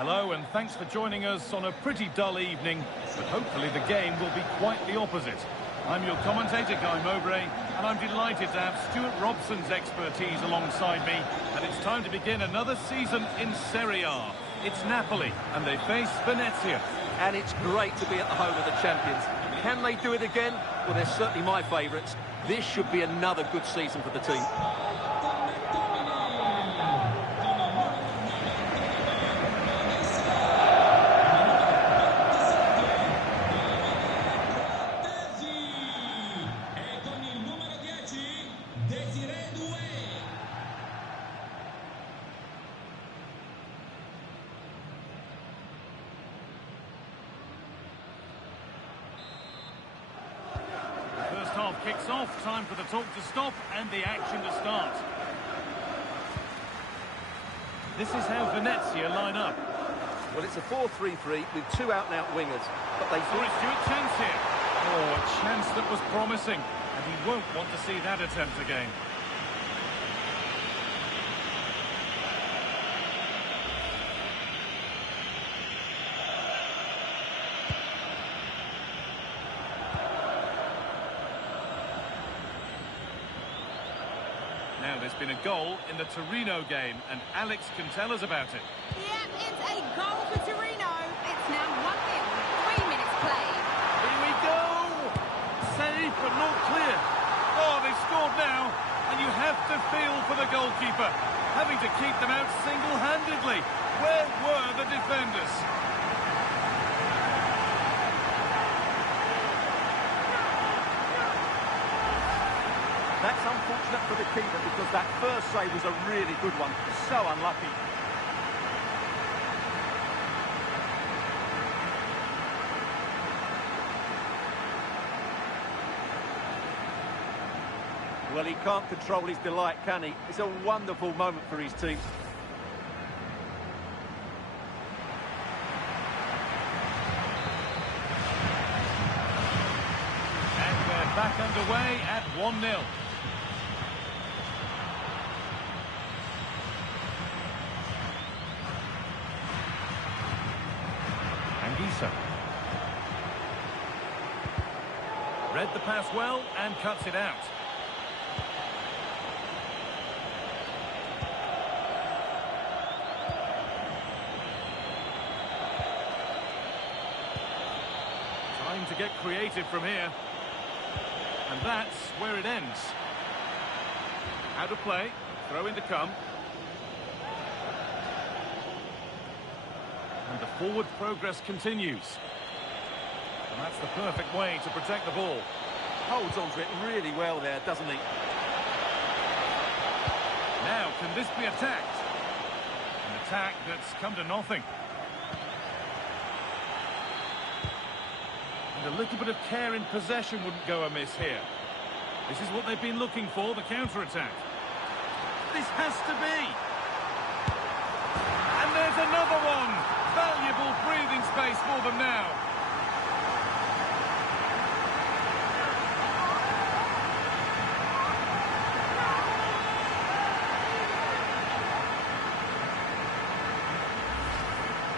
Hello, and thanks for joining us on a pretty dull evening, but hopefully the game will be quite the opposite. I'm your commentator, Guy Mowbray, and I'm delighted to have Stuart Robson's expertise alongside me, and it's time to begin another season in Serie A. It's Napoli, and they face Venezia. And it's great to be at the home of the champions. Can they do it again? Well, they're certainly my favourites. This should be another good season for the team. Kicks off, time for the talk to stop and the action to start. This is how Venezia line up. Well, it's a 4-3-3 with two out-and-out wingers, but they... Sorry, Stuart, chance here. Oh, a chance that was promising, and he won't want to see that attempt again. Now, there's been a goal in the Torino game, and Alex can tell us about it. Yeah, it's a goal for Torino. It's now 1-0, 3 minutes played. Here we go! Save, but not clear. Oh, they've scored now, and you have to feel for the goalkeeper, having to keep them out single-handedly. Where were the defenders? That's unfortunate for the keeper because that first save was a really good one. So unlucky. Well, he can't control his delight, can he? It's a wonderful moment for his team. And we're back underway at 1-0. Read the pass well and cuts it out. Time to get creative from here. And that's where it ends. Out of play, throw in to come. And the forward progress continues. And that's the perfect way to protect the ball. Holds on to it really well there, doesn't he? Now, can this be attacked? An attack that's come to nothing. And a little bit of care in possession wouldn't go amiss here. This is what they've been looking for, the counter-attack. This has to be. And there's another one. Valuable breathing space for them now.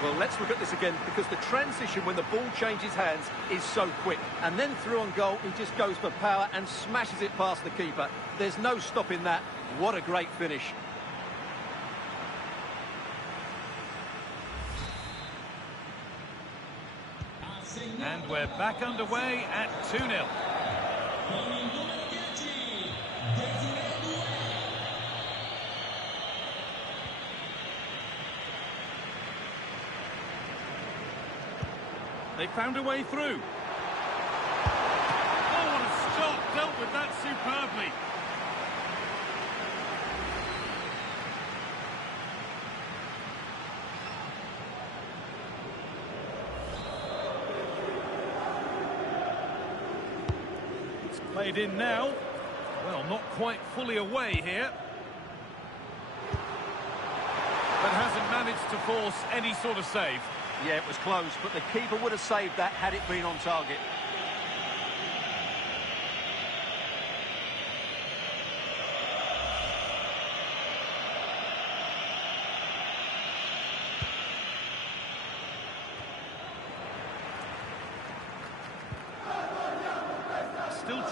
Well, let's look at this again, because the transition when the ball changes hands is so quick. And then through on goal, he just goes for power and smashes it past the keeper. There's no stopping that. What a great finish. And we're back underway at 2-0. They found a way through. Oh, what a stop! Dealt with that superbly. It's played in now. Well, not quite fully away here. But hasn't managed to force any sort of save. Yeah, it was close, but the keeper would have saved that had it been on target.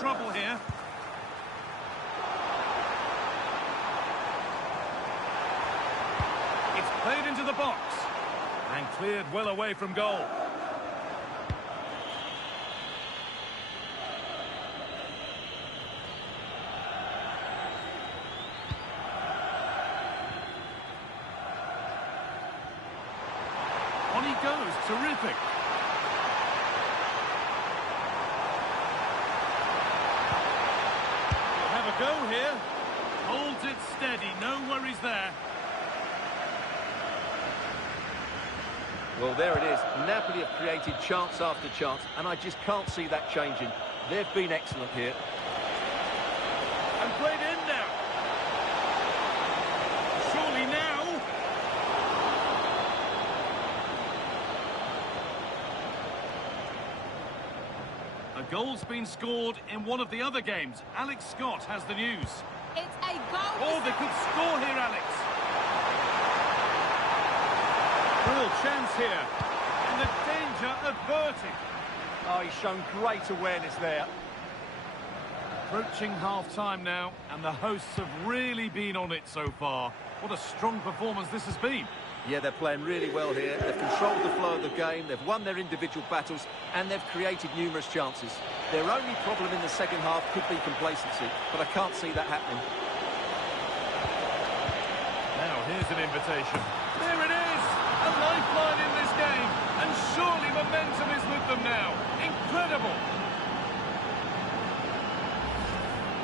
trouble here. It's played into the box. And cleared well away from goal. On he goes, terrific. We'll have a go here. Holds it steady, no worries there. Well, there it is. Napoli have created chance after chance, and I just can't see that changing. They've been excellent here. And played in now. Surely now. A goal's been scored in one of the other games. Alex Scott has the news. It's a goal. Oh, they could score here, Alex. Real chance here. And the danger averted. Oh, he's shown great awareness there. Approaching half-time now, and the hosts have really been on it so far. What a strong performance this has been. Yeah, they're playing really well here. They've controlled the flow of the game, they've won their individual battles, and they've created numerous chances. Their only problem in the second half could be complacency, but I can't see that happening. Now, here's an invitation. There it is! A lifeline in this game, and surely momentum is with them now. Incredible!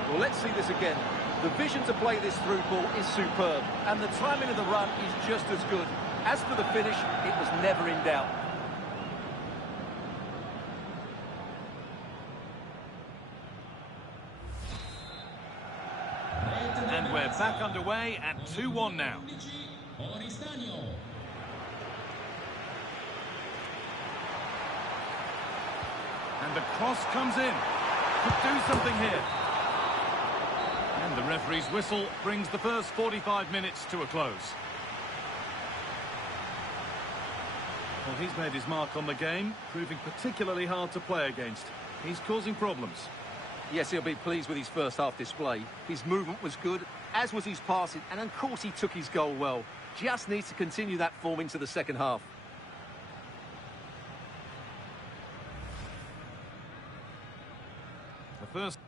Well, let's see this again. The vision to play this through ball is superb, and the timing of the run is just as good. As for the finish, it was never in doubt. And we're back underway at 2-1 now. And the cross comes in. Could do something here. And the referee's whistle brings the first 45 minutes to a close. Well, he's made his mark on the game, proving particularly hard to play against. He's causing problems. Yes, he'll be pleased with his first half display. His movement was good, as was his passing, and of course he took his goal well. Just needs to continue that form into the second half. The first...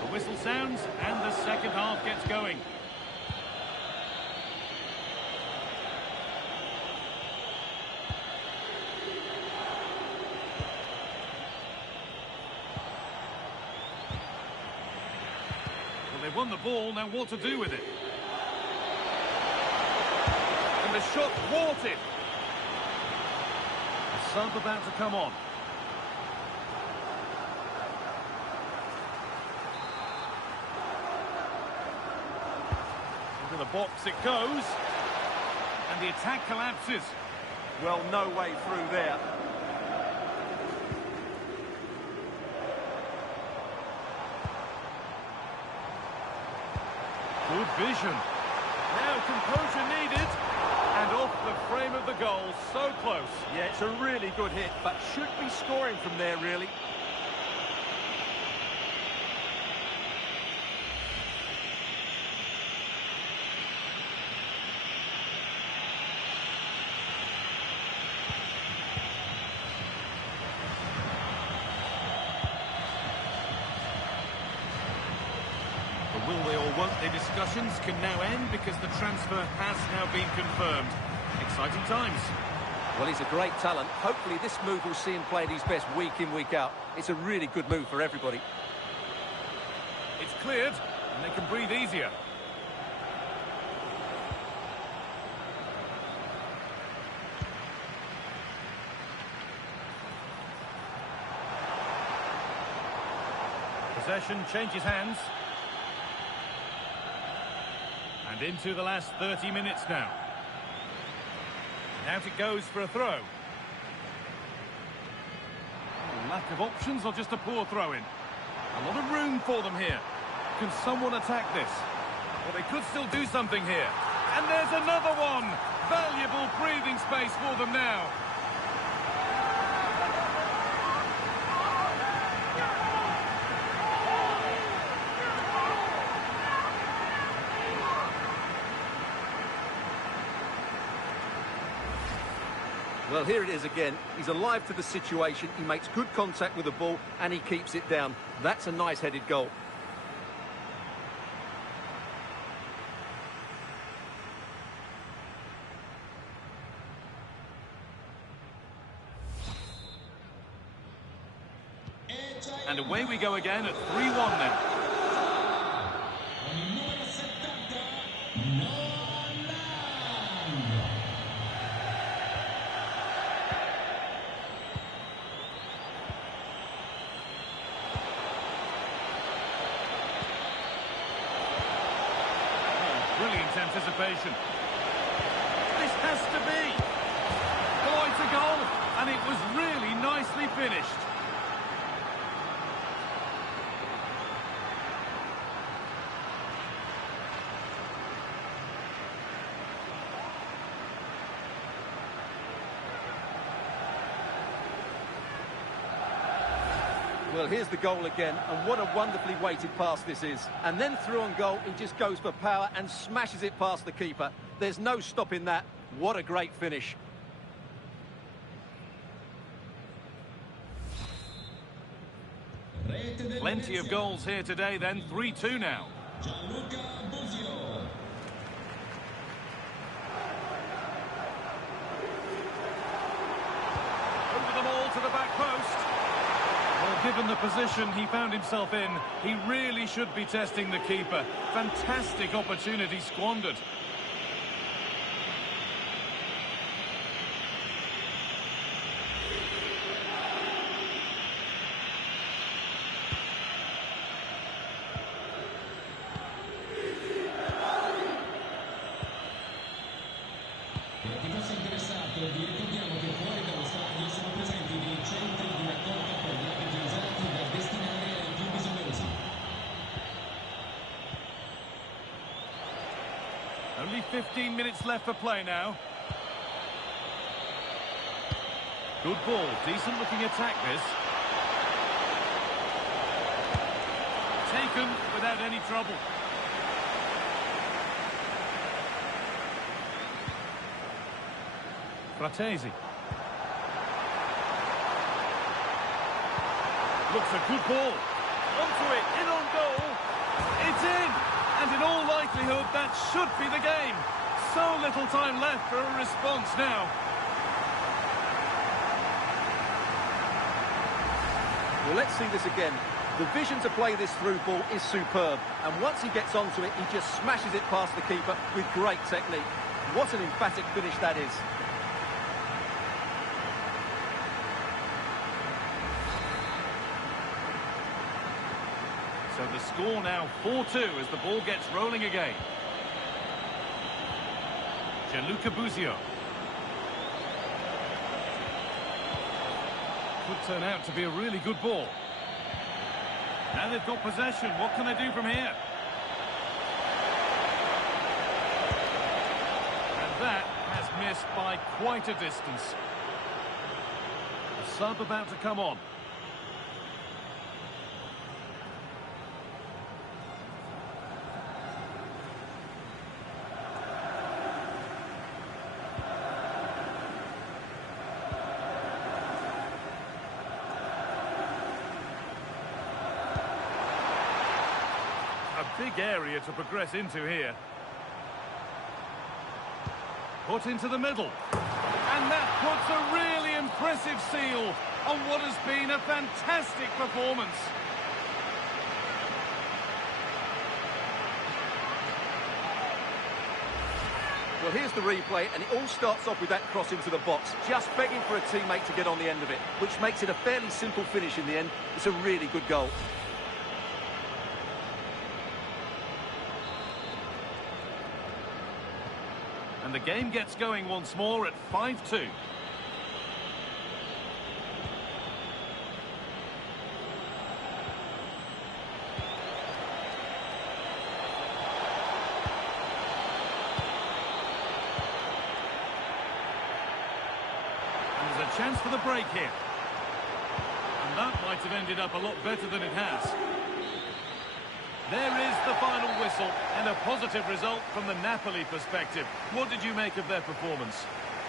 The whistle sounds and the second half gets going. Well, they've won the ball, now what to do with it? And the shot thwarted. A sub about to come on. Into the box it goes. And the attack collapses. Well, no way through there. Good vision. Now composure needed. And off the frame of the goal, so close. Yeah, it's a really good hit, but should be scoring from there, really. the discussions can now end because the transfer has now been confirmed. Exciting times. Well, he's a great talent. Hopefully this move will see him play at his best week in, week out. It's a really good move for everybody. It's cleared, and they can breathe easier. Possession changes hands. And into the last 30 minutes now. Out it goes for a throw. Lack of options or just a poor throw-in? A lot of room for them here. Can someone attack this? Well, they could still do something here. And there's another one! Valuable breathing space for them now. Well, here it is again. He's alive to the situation. He makes good contact with the ball and he keeps it down. That's a nice headed goal. And away we go again at 3-1 now. Brilliant anticipation. This has to be. Oh, it's a goal, and it was really nicely finished. Well, here's the goal again, and what a wonderfully weighted pass this is. And then through on goal, he just goes for power and smashes it past the keeper. There's no stopping that. What a great finish. Plenty of goals here today then, 3-2 now. Over the ball to the back post. Well, given the position he found himself in, he really should be testing the keeper. Fantastic opportunity squandered. Only 15 minutes left for play now. Good ball, decent looking attack this. Taken without any trouble. Fratesi. Looks a good ball. Onto it, in on goal. It's in! And in all likelihood, that should be the game. So little time left for a response now. Well, let's see this again. The vision to play this through ball is superb. And once he gets onto it, he just smashes it past the keeper with great technique. What an emphatic finish that is. So the score now 4-2 as the ball gets rolling again. Gianluca Busio. Could turn out to be a really good ball. Now they've got possession. What can they do from here? And that has missed by quite a distance. The sub about to come on. Big area to progress into here. Put into the middle. And that puts a really impressive seal on what has been a fantastic performance. Well, here's the replay, and it all starts off with that cross into the box, just begging for a teammate to get on the end of it, which makes it a fairly simple finish in the end. It's a really good goal. And the game gets going once more at 5-2. And there's a chance for the break here. And that might have ended up a lot better than it has. There is the final whistle, and a positive result from the Napoli perspective. What did you make of their performance?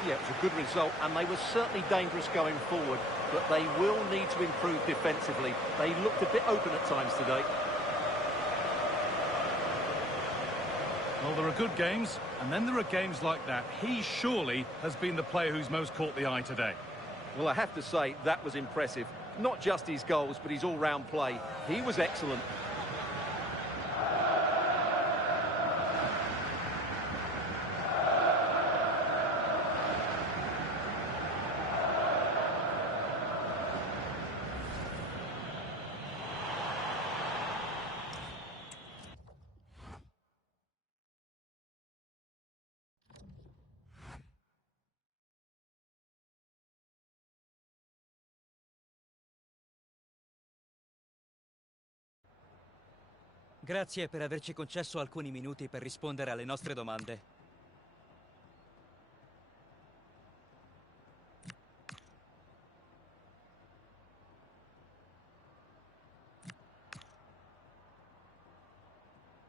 Yeah, it was a good result, and they were certainly dangerous going forward, but they will need to improve defensively. They looked a bit open at times today. Well, there are good games, and then there are games like that. He surely has been the player who's most caught the eye today. Well, I have to say, that was impressive. Not just his goals, but his all-round play. He was excellent. Grazie per averci concesso alcuni minuti per rispondere alle nostre domande.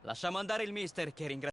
Lasciamo andare il mister che ringrazia.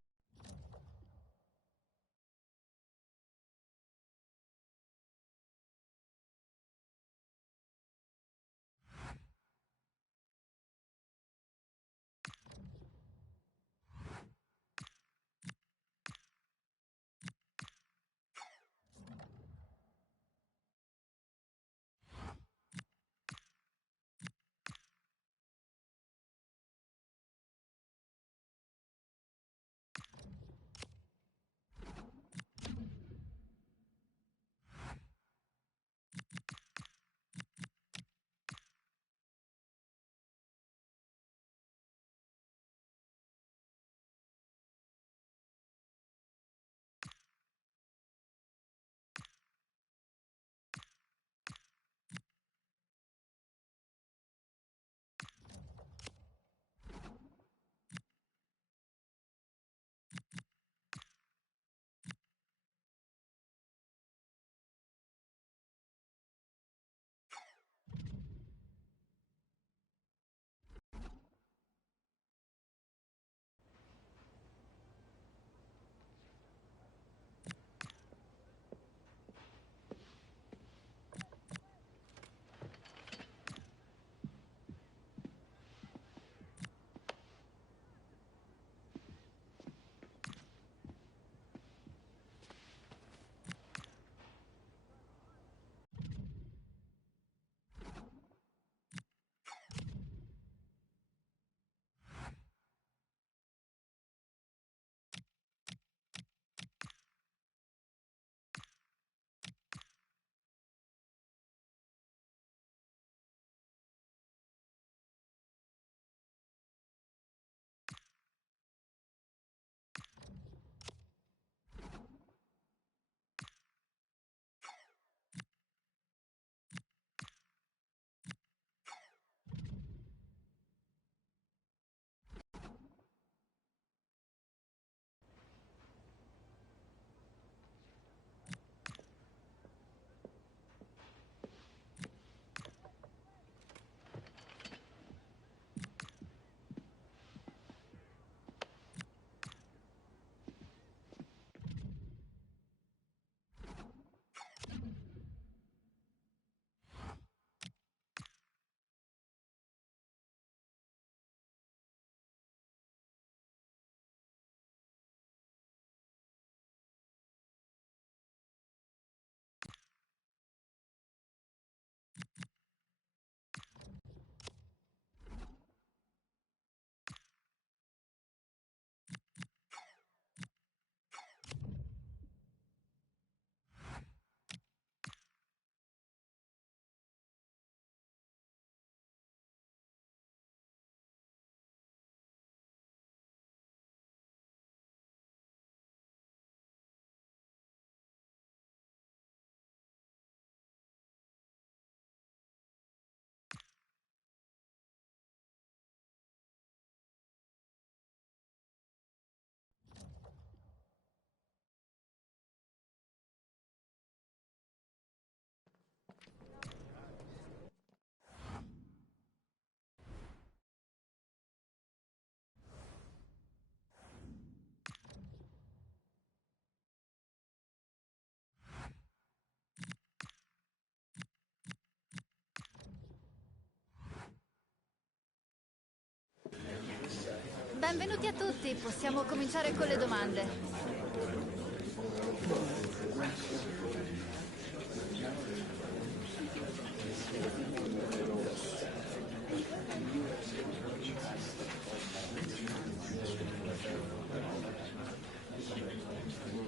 Benvenuti a tutti, possiamo cominciare con le domande.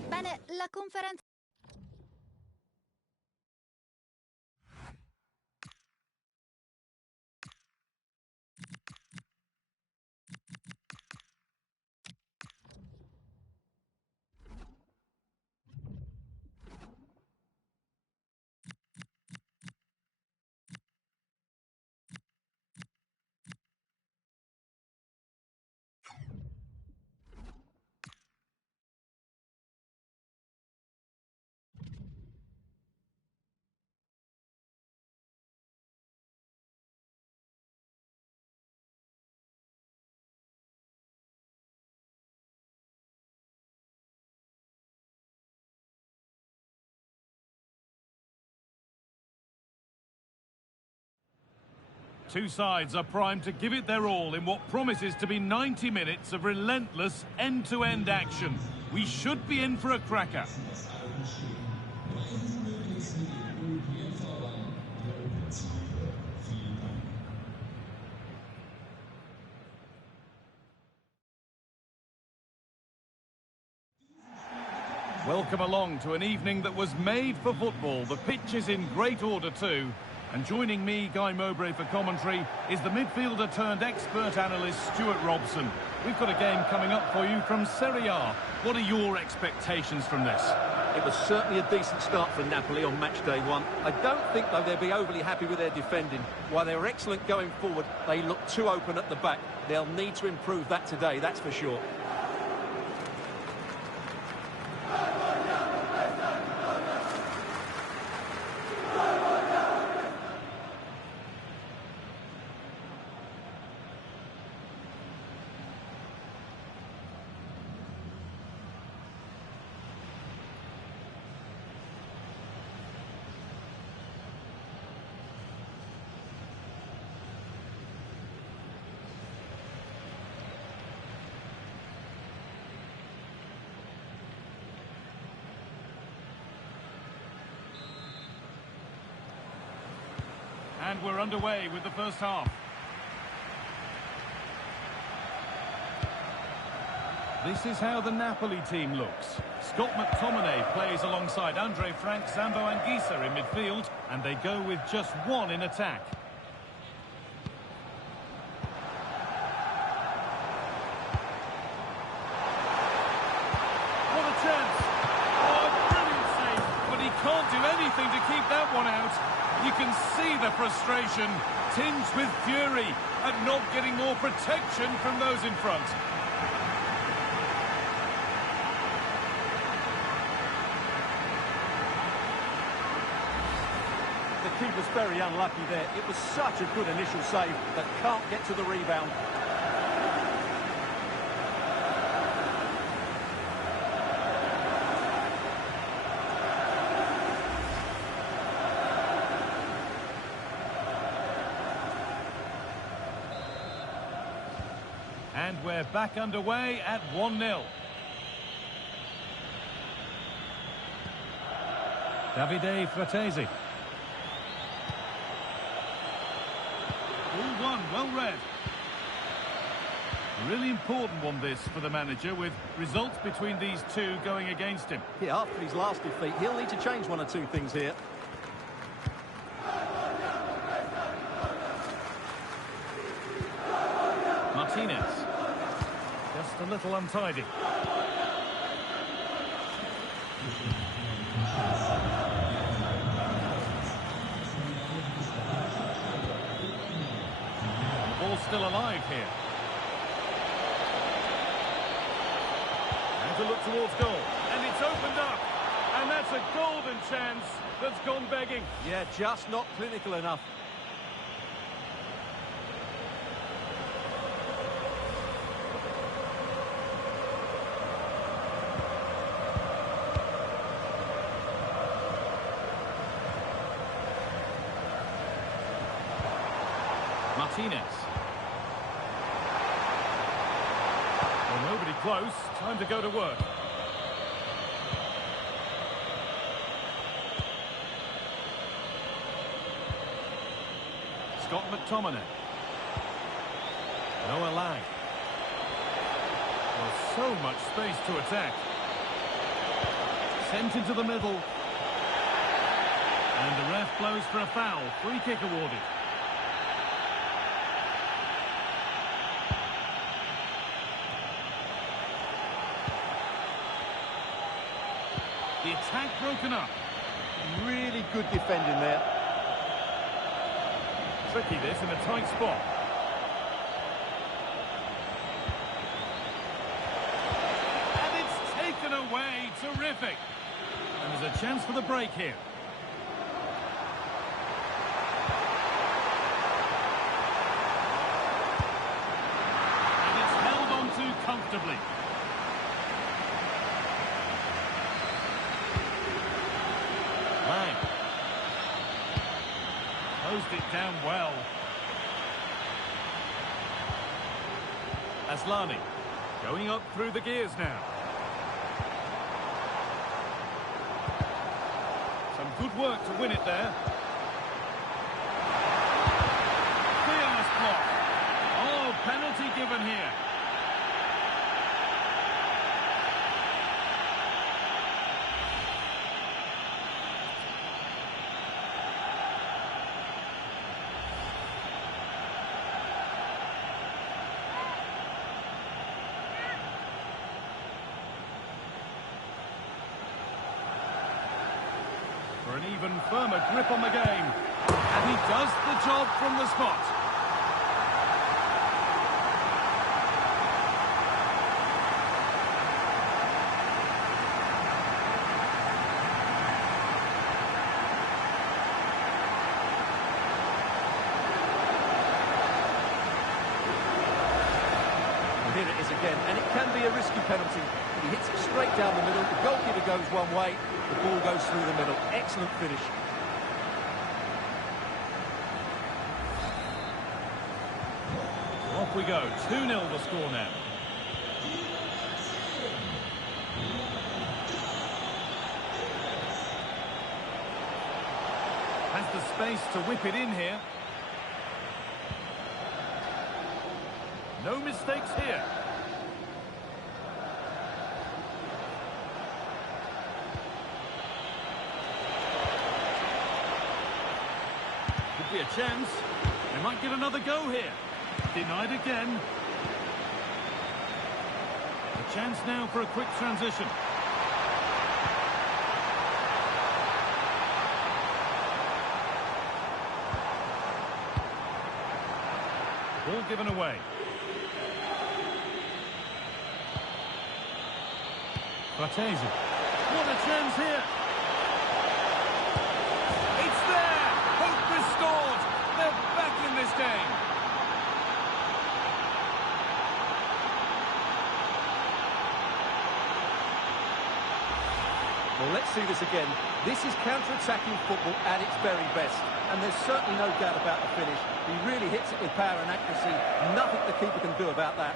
Bene, la conferenza... Two sides are primed to give it their all in what promises to be 90 minutes of relentless end-to-end action. We should be in for a cracker. Welcome along to an evening that was made for football. The pitch is in great order too. And joining me, Guy Mowbray, for commentary is the midfielder-turned-expert analyst, Stuart Robson. We've got a game coming up for you from Serie A. What are your expectations from this? It was certainly a decent start for Napoli on match day one. I don't think, though, they'll be overly happy with their defending. While they were excellent going forward, they look too open at the back. They'll need to improve that today, that's for sure. And we're underway with the first half. This is how the Napoli team looks. Scott McTominay plays alongside Andre Frank, Zambo Anguissa in midfield, and they go with just one in attack. What a chance! Oh, a brilliant save, but he can't do anything to keep that one out. You can see the frustration, tinged with fury, at not getting more protection from those in front. The keeper's very unlucky there. It was such a good initial save that can't get to the rebound. And we're back underway at 1-0. Davide Fratesi. All one, well read. A really important one this for the manager, with results between these two going against him. Yeah, after his last defeat, he'll need to change one or two things here. Martinez. Just a little untidy. The ball's still alive here. And to look towards goal. And it's opened up. And that's a golden chance that's gone begging. Yeah, just not clinical enough. Martinez. Nobody close. Time to go to work. Scott McTominay. Noah Lang. Well, so much space to attack. Sent into the middle. And the ref blows for a foul. Free kick awarded. The attack broken up. Really good defending there. Tricky this in a tight spot. And it's taken away. Terrific. And there's a chance for the break here. And it's held on to comfortably. Lang. Closed it down well. Aslani going up through the gears now. Some good work to win it there. Fearless block. Oh, penalty given here. For an even firmer grip on the game. And he does the job from the spot. Here it is again, and it can be a risky penalty. He hits it straight down the middle, the goalkeeper goes one way, the ball goes through the middle. Excellent finish. Off we go, 2-0 the score now. Has the space to whip it in here. No mistakes here. Could be a chance. They might get another go here. Denied again. A chance now for a quick transition. Ball given away. Fratesi. What a chance here. It's there. Hope restored. They're back in this game. Well, let's see this again. This is counter-attacking football at its very best. And there's certainly no doubt about the finish. He really hits it with power and accuracy. Nothing the keeper can do about that.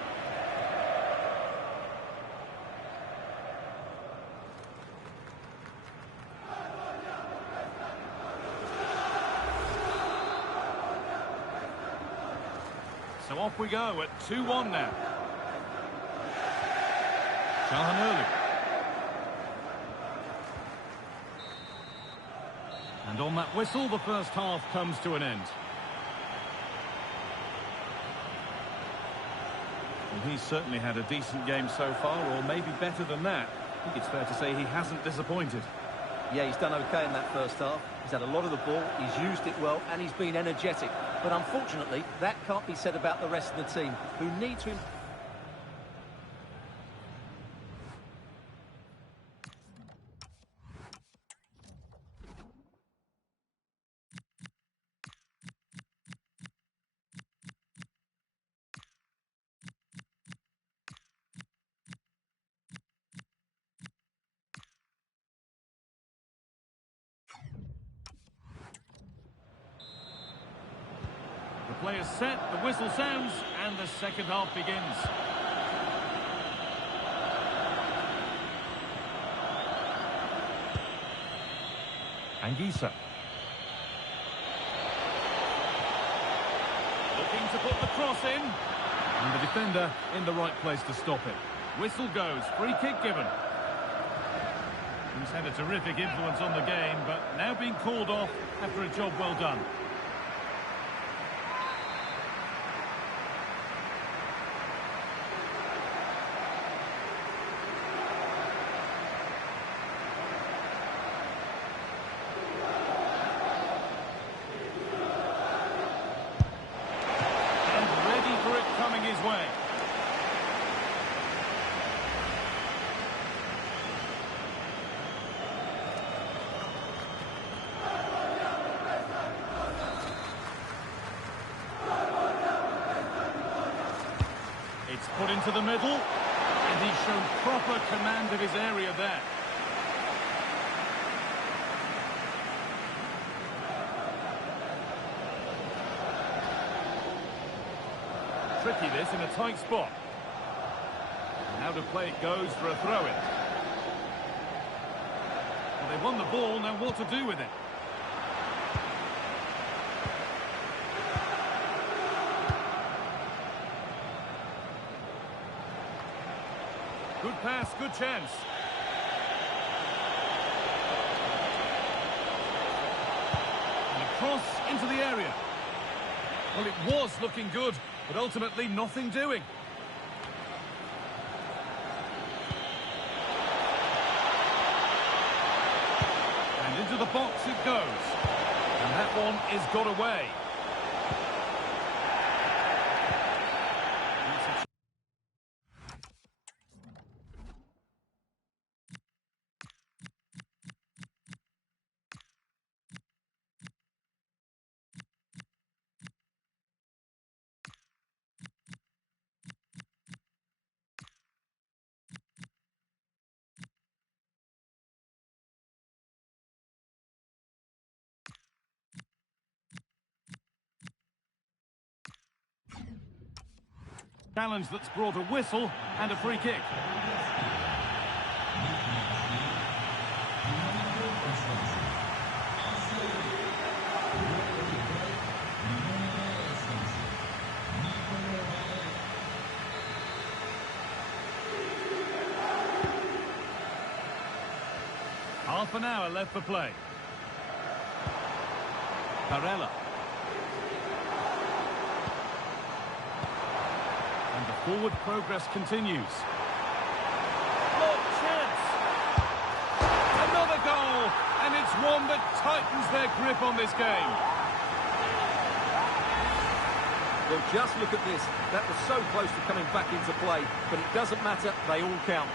So off we go at 2-1 now. Tyahnoli. And on that whistle, the first half comes to an end. Well, he's certainly had a decent game so far, or maybe better than that. I think it's fair to say he hasn't disappointed. Yeah, he's done okay in that first half. He's had a lot of the ball, he's used it well, and he's been energetic. But unfortunately, that can't be said about the rest of the team, who need to... The play is set, the whistle sounds, and the second half begins. Anguissa. Looking to put the cross in. And the defender in the right place to stop it. Whistle goes, free kick given. He's had a terrific influence on the game, but now being called off after a job well done. And ready for it coming his way. It's put into the middle, and he's shown proper command of his area there. Tricky this in a tight spot. And out of play it goes for a throw-in. Well, they've won the ball, now what to do with it? Good pass, good chance. And a cross into the area. Well, it was looking good, but ultimately nothing doing. And into the box it goes. And that one is got away. Challenge that's brought a whistle and a free kick. Half an hour left for play. Barella. And the forward progress continues. Oh, chance! Another goal! And it's one that tightens their grip on this game. Well, just look at this. That was so close to coming back into play, but it doesn't matter. They all count.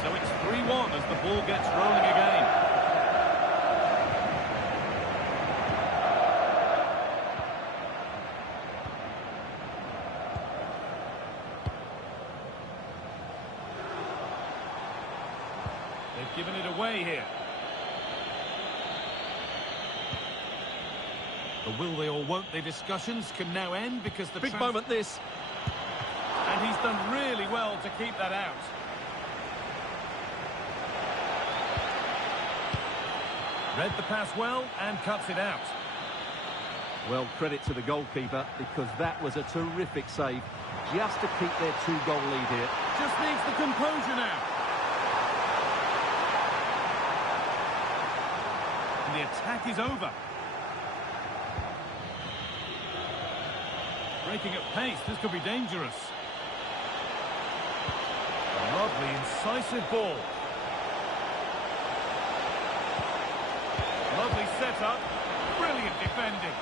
So it's 3-1 as the ball gets rolling again. They've given it away here. The will they or won't they discussions can now end because the Big moment this. And he's done really well to keep that out. Read the pass well and cuts it out. Well, credit to the goalkeeper because that was a terrific save just to keep their 2-goal lead here. Just needs the composure now. And the attack is over. Breaking at pace, this could be dangerous. A lovely, incisive ball. Lovely setup. Brilliant defending.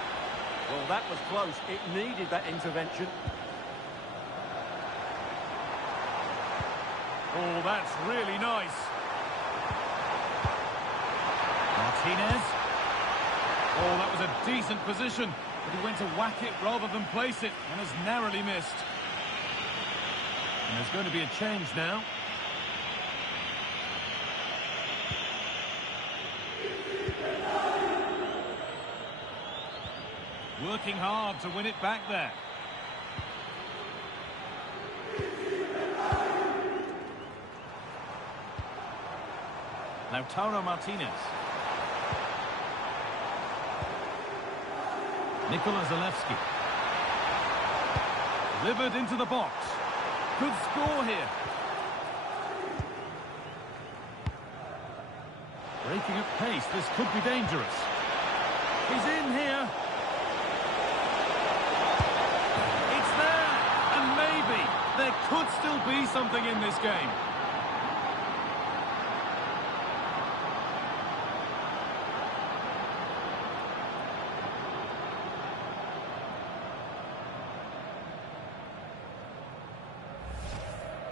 Well, that was close. It needed that intervention. Oh, that's really nice. Martinez. Oh, that was a decent position, but he went to whack it rather than place it and has narrowly missed. And there's going to be a change now. Working hard to win it back there. Lautaro Martinez. Nikola Zalewski. Delivered into the box. Good score here. Breaking at pace, this could be dangerous. He's in here. It's there, and maybe there could still be something in this game.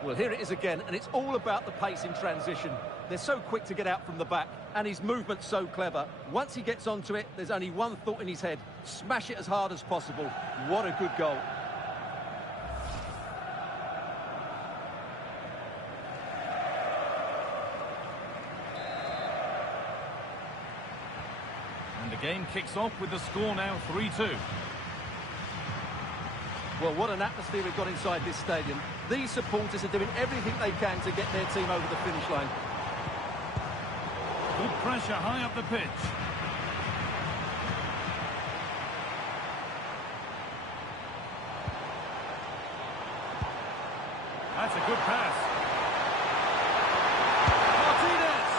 Well, here it is again, and it's all about the pace in transition. They're so quick to get out from the back, and his movement's so clever. Once he gets onto it, there's only one thought in his head. Smash it as hard as possible. What a good goal. And the game kicks off with the score now 3-2. Well, what an atmosphere we've got inside this stadium. These supporters are doing everything they can to get their team over the finish line. Good pressure high up the pitch. That's a good pass. Martinez!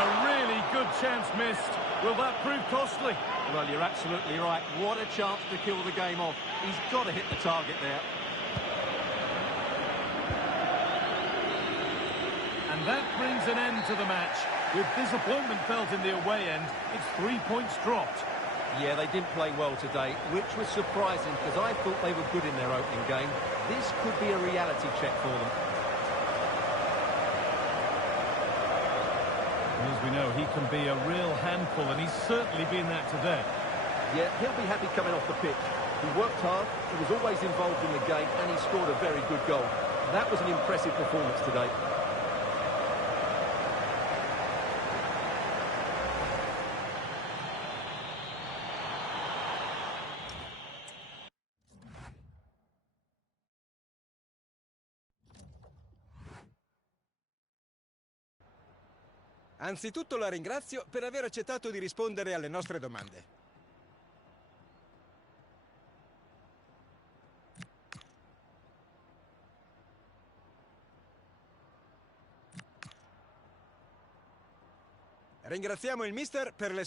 A really good chance missed. Will that prove costly? Well, you're absolutely right. What a chance to kill the game off. He's got to hit the target there. And that brings an end to the match. With disappointment felt in the away end, it's 3 points dropped. Yeah, they didn't play well today, which was surprising because I thought they were good in their opening game. This could be a reality check for them. As we know, he can be a real handful, and he's certainly been that today. Yeah, he'll be happy coming off the pitch. He worked hard, he was always involved in the game, and he scored a very good goal. That was an impressive performance today. Anzitutto la ringrazio per aver accettato di rispondere alle nostre domande. Ringraziamo il mister per le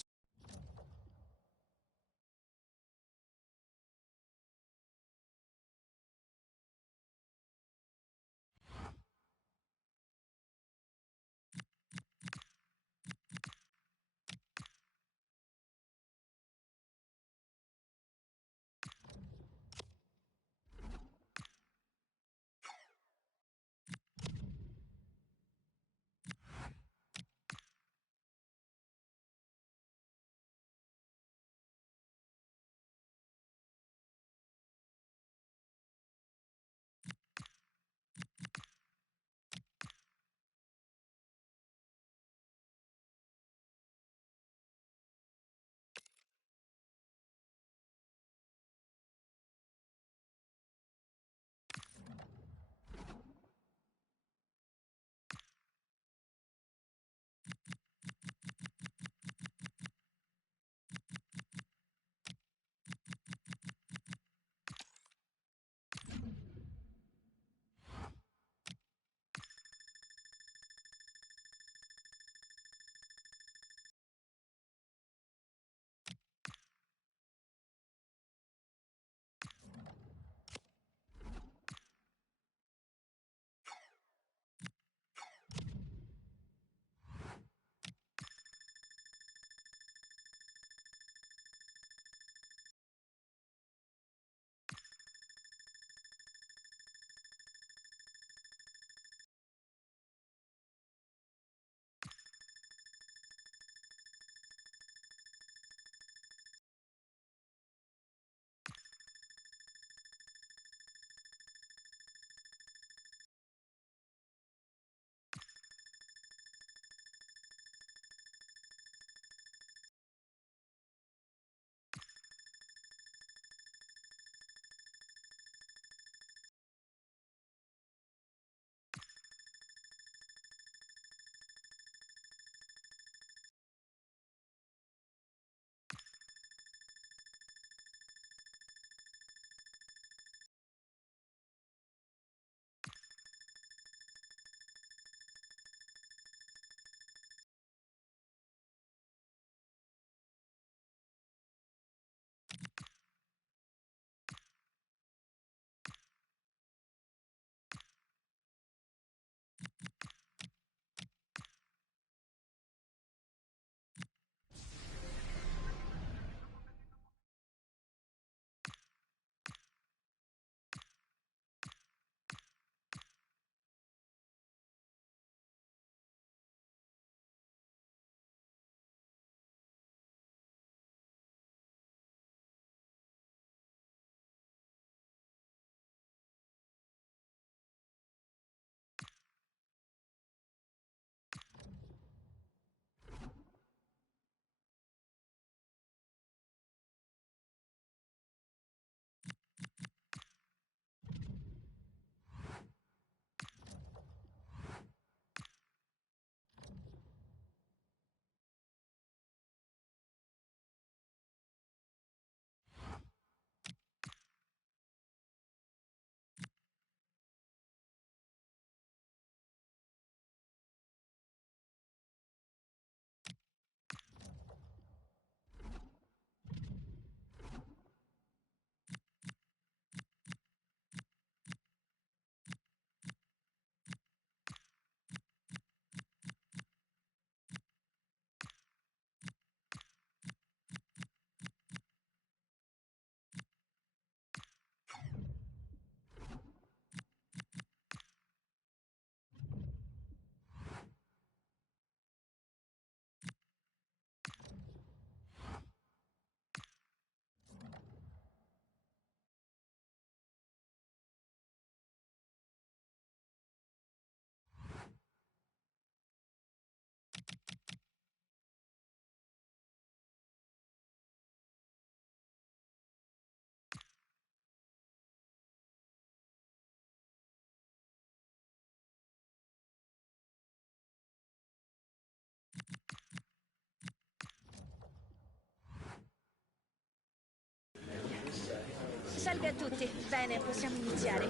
Salve a tutti. Bene, possiamo iniziare.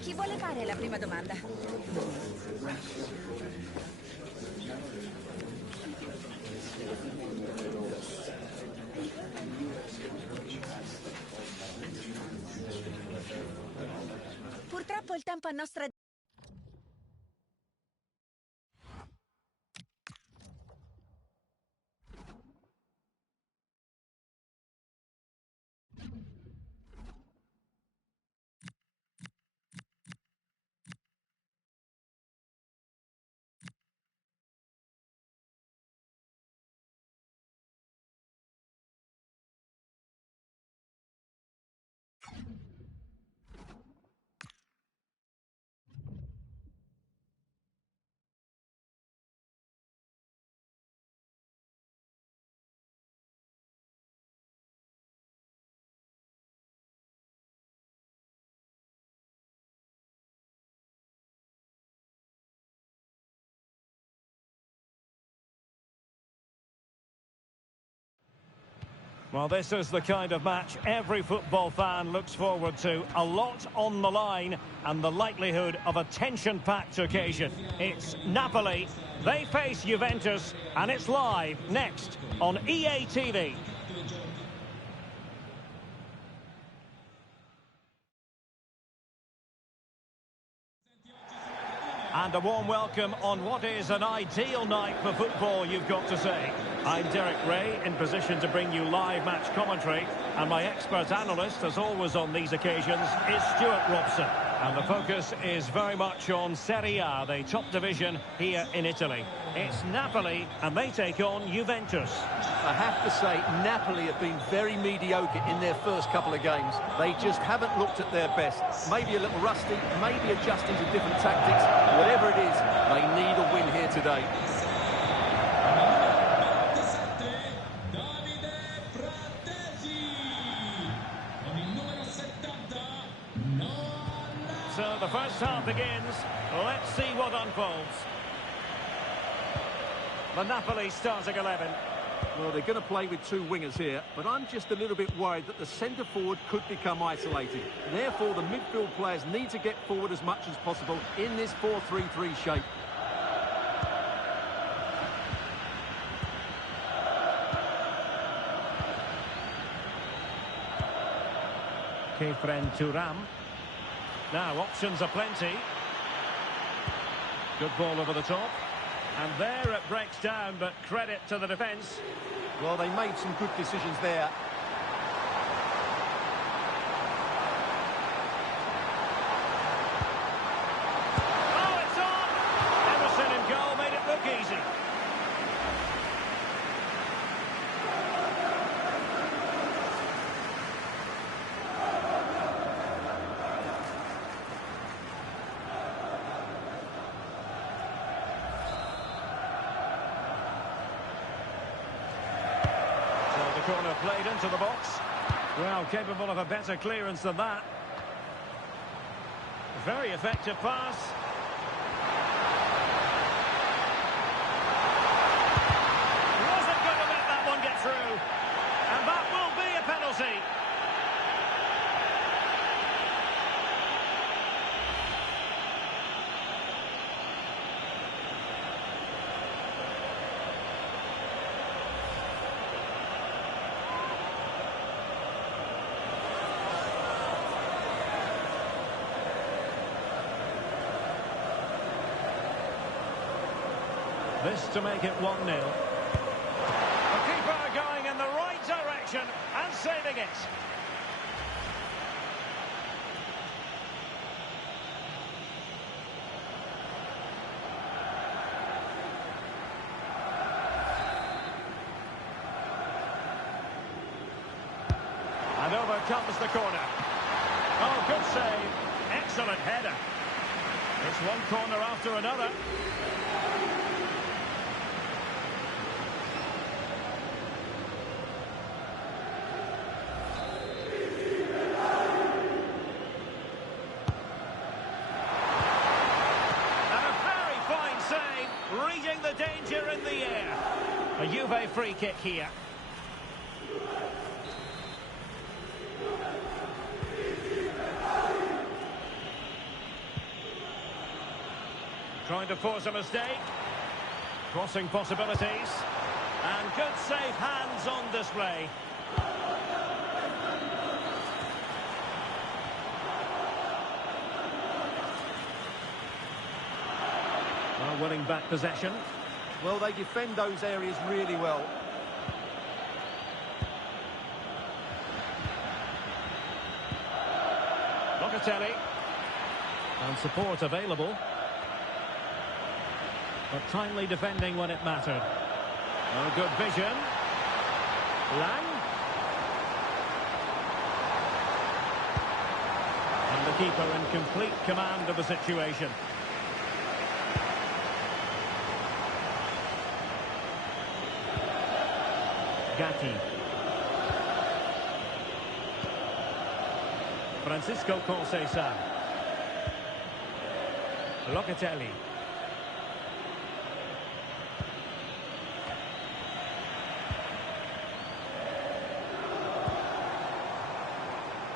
Chi vuole fare la prima domanda? Purtroppo il tempo a nostra... Well, this is the kind of match every football fan looks forward to. A lot on the line and the likelihood of a tension-packed occasion. It's Napoli. They face Juventus, and it's live next on EA TV. And a warm welcome on what is an ideal night for football, you've got to say. I'm Derek Ray, in position to bring you live match commentary. And my expert analyst, as always on these occasions, is Stuart Robson. And the focus is very much on Serie A, the top division here in Italy. It's Napoli, and they take on Juventus. I have to say, Napoli have been very mediocre in their first couple of games. They just haven't looked at their best. Maybe a little rusty, maybe adjusting to different tactics. Whatever it is, they need a win here today. So the first half begins. Let's see what unfolds. The Napoli starting 11. Well, they're going to play with two wingers here, but I'm just a little bit worried that the centre-forward could become isolated. Therefore, the midfield players need to get forward as much as possible in this 4-3-3 shape. Kefren Turam. Now, options are plenty. Good ball over the top. And there it breaks down, but credit to the defence. Well, they made some good decisions there. Oh, it's on! Emerson in goal made it look easy. Corner played into the box. Well, capable of a better clearance than that. Very effective pass. Wasn't going to let that one get through. And that will be a penalty. This to make it 1-0. The keeper going in the right direction and saving it. And over comes the corner. Oh, good save. Excellent header. It's one corner after another. the danger in the air. A Juve free kick here. Trying to force a mistake. Crossing possibilities. And good safe hands on display. Well, winning back possession. Well, they defend those areas really well. Locatelli. And support available. But timely defending when it mattered. Oh, good vision. Lang. And the keeper in complete command of the situation. Gatti. Francisco Conceição. Locatelli.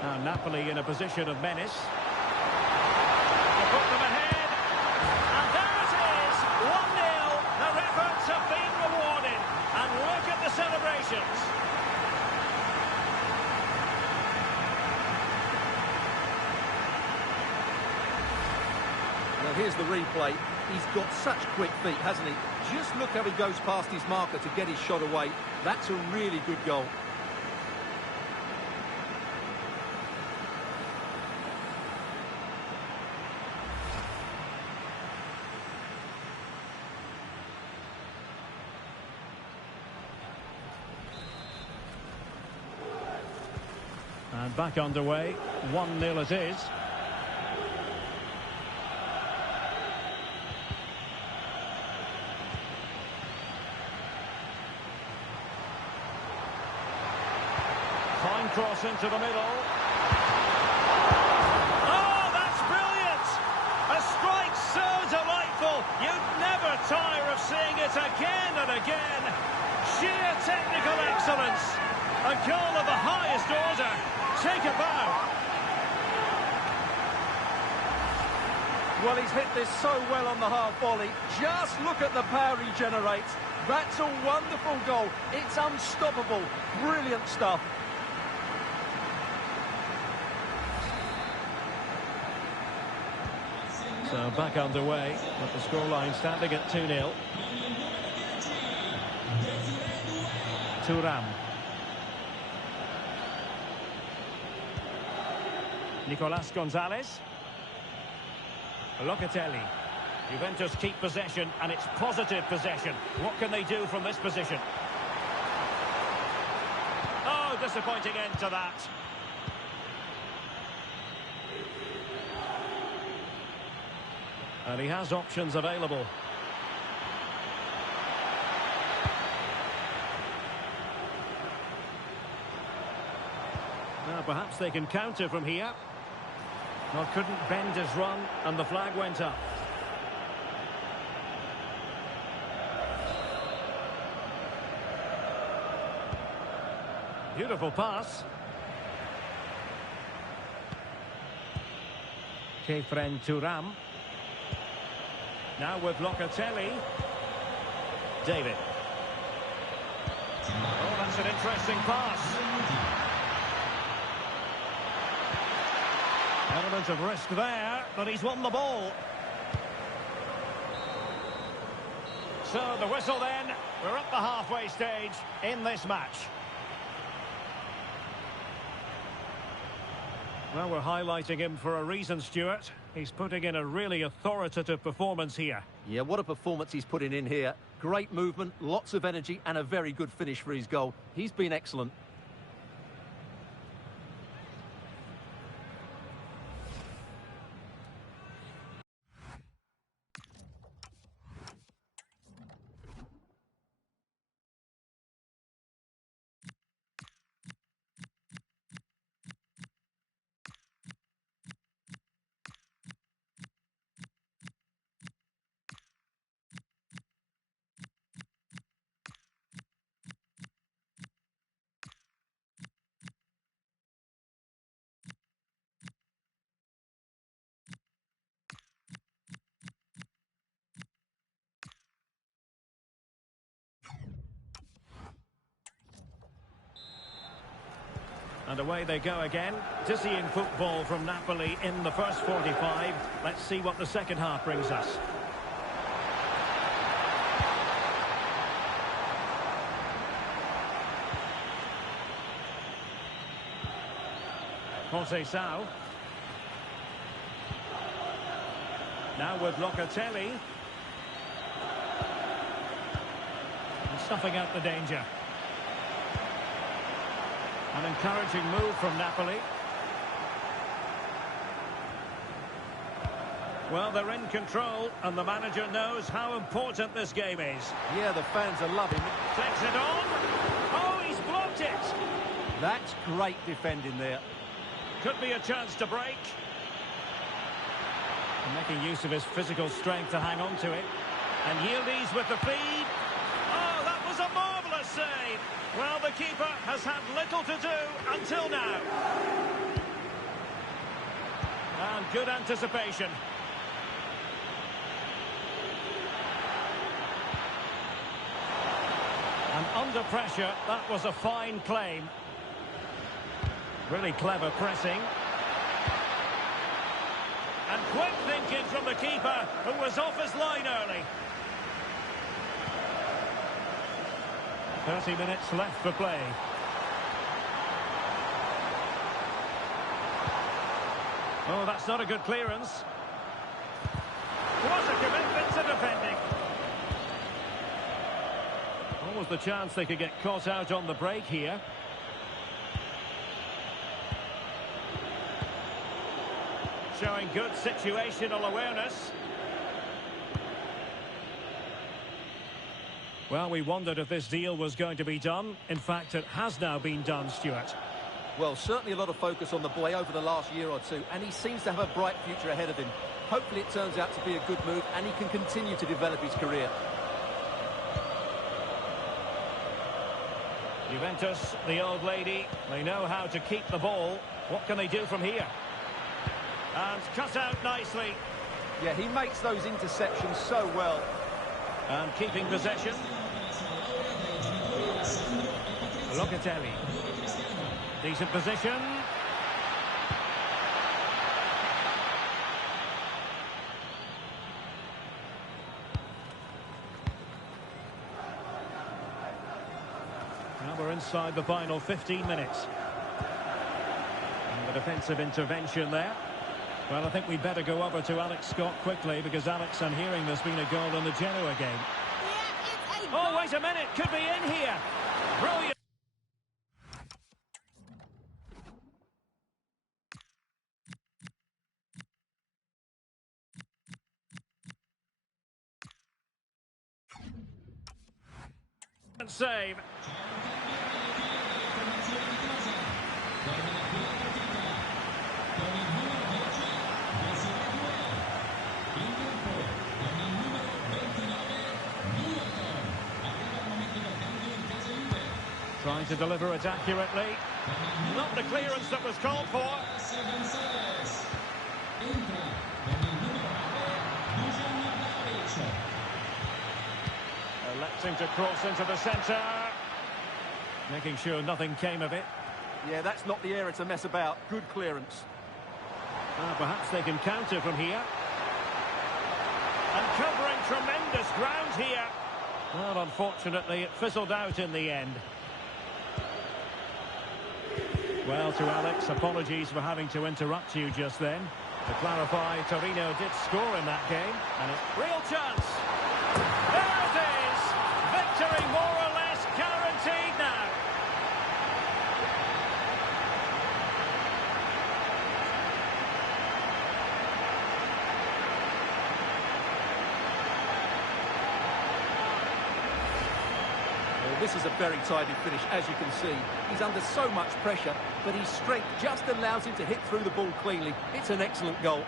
Now Napoli in a position of menace. To put them ahead. And there it is, 1-0. Their efforts have been rewarded. And look at the celebrations. Well, here's the replay. He's got such quick feet, hasn't he? Just look how he goes past his marker to get his shot away. That's a really good goal. And back underway, 1-0 it is. Fine cross into the middle. Oh, that's brilliant! A strike so delightful, you'd never tire of seeing it again and again. Sheer technical excellence. A goal of the highest order. Take a bow. Well, he's hit this so well on the half volley. Just look at the power he generates. That's a wonderful goal. It's unstoppable. Brilliant stuff. So back underway, with the scoreline standing at 2-0. Thuram. Nicolas Gonzalez. Locatelli. Juventus keep possession, and it's positive possession. What can they do from this position? Oh, disappointing end to that. And he has options available. Now perhaps they can counter from here. Well, couldn't bend his run, and the flag went up. Beautiful pass. Kefren Thuram. Now with Locatelli. David. Oh, that's an interesting pass. Element of risk there, but he's won the ball. So the whistle then. We're at the halfway stage in this match. Well, we're highlighting him for a reason, Stuart. He's putting in a really authoritative performance here. Yeah, what a performance he's putting in here. Great movement, lots of energy, and a very good finish for his goal. He's been excellent. And away they go again. Dizzying football from Napoli in the first 45. Let's see what the second half brings us. Conceição. Now with Locatelli. And stuffing out the danger. An encouraging move from Napoli. Well, they're in control, and the manager knows how important this game is. Yeah, the fans are loving it. Takes it on. Oh, he's blocked it. That's great defending there. Could be a chance to break. And making use of his physical strength to hang on to it. And Yildiz with the feed. Oh, that was a marvellous save. Well, the keeper has had little to do until now. And good anticipation. And under pressure, that was a fine claim. Really clever pressing. And quick thinking from the keeper, who was off his line early. 30 minutes left for play. Oh, that's not a good clearance. What a commitment to defending. Almost the chance they could get caught out on the break here. Showing good situational awareness. Well, we wondered if this deal was going to be done. In fact, it has now been done, Stuart. Well, certainly a lot of focus on the boy over the last year or two, and he seems to have a bright future ahead of him. Hopefully it turns out to be a good move, and he can continue to develop his career. Juventus, the old lady, they know how to keep the ball. What can they do from here? And cut out nicely. Yeah, he makes those interceptions so well. And keeping possession. Locatelli. Decent position. Now we're inside the final 15 minutes. And the defensive intervention there. Well, I think we'd better go over to Alex Scott quickly, because, Alex, I'm hearing there's been a goal in the Genoa game. Yeah, it's a Oh, wait a minute. Could be in here. Brilliant. Save. Trying to deliver it accurately. Not the clearance that was called for. Electing to cross into the centre. Making sure nothing came of it. Yeah, that's not the area to mess about. Good clearance. Perhaps they can counter from here. And covering tremendous ground here. Well, unfortunately, it fizzled out in the end. Well, to Alex, apologies for having to interrupt you just then. To clarify, Torino did score in that game, and it's real chance. There it is! Victory more or less guaranteed now. This is a very tidy finish, as you can see. He's under so much pressure, but his strength just allows him to hit through the ball cleanly. It's an excellent goal.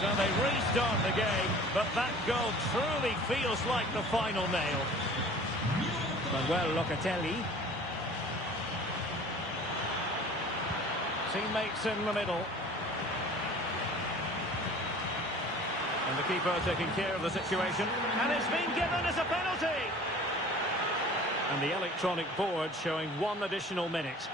So they restart the game, but that goal truly feels like the final nail. Well, Locatelli. Teammates in the middle. And the keeper taking care of the situation. And it's been given as a penalty. And the electronic board showing 1 additional minute.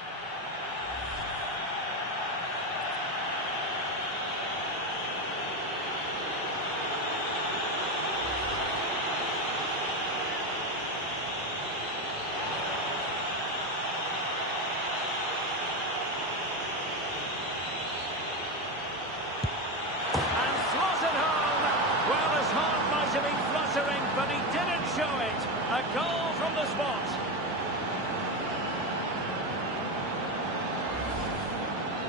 A goal from the spot.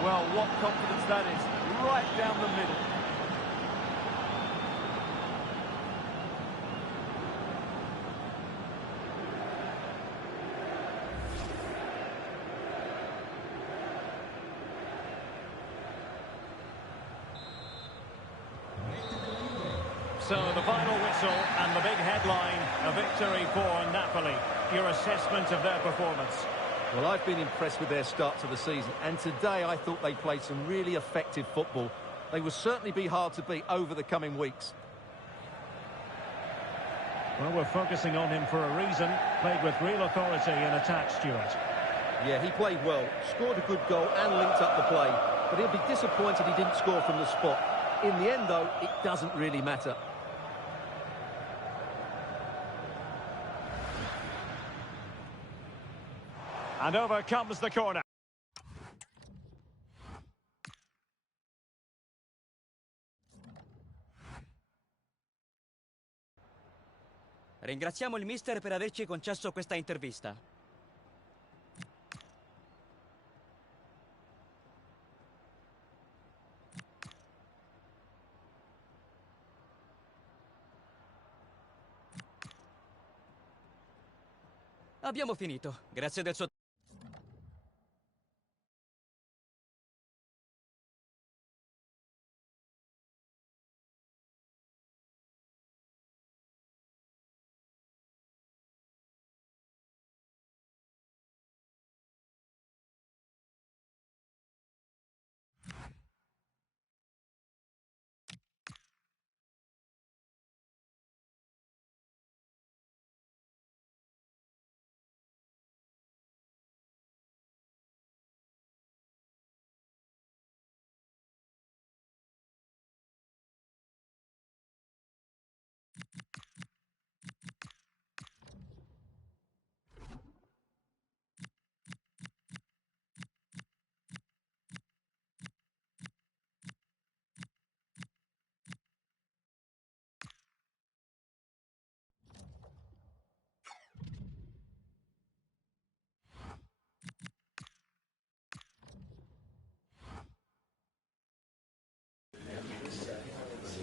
Well, what confidence that is. Right down the middle. So the final whistle and the big headline, a victory for Napoli. Your assessment of their performance? Well, I've been impressed with their start to the season, and today I thought they played some really effective football. They will certainly be hard to beat over the coming weeks. Well, we're focusing on him for a reason. Played with real authority in attack, Stuart. Yeah, he played well, scored a good goal and linked up the play, but he'll be disappointed he didn't score from the spot. In the end, though, it doesn't really matter. And over comes the corner. Ringraziamo il mister per averci concesso questa intervista. Abbiamo finito. Grazie del suo...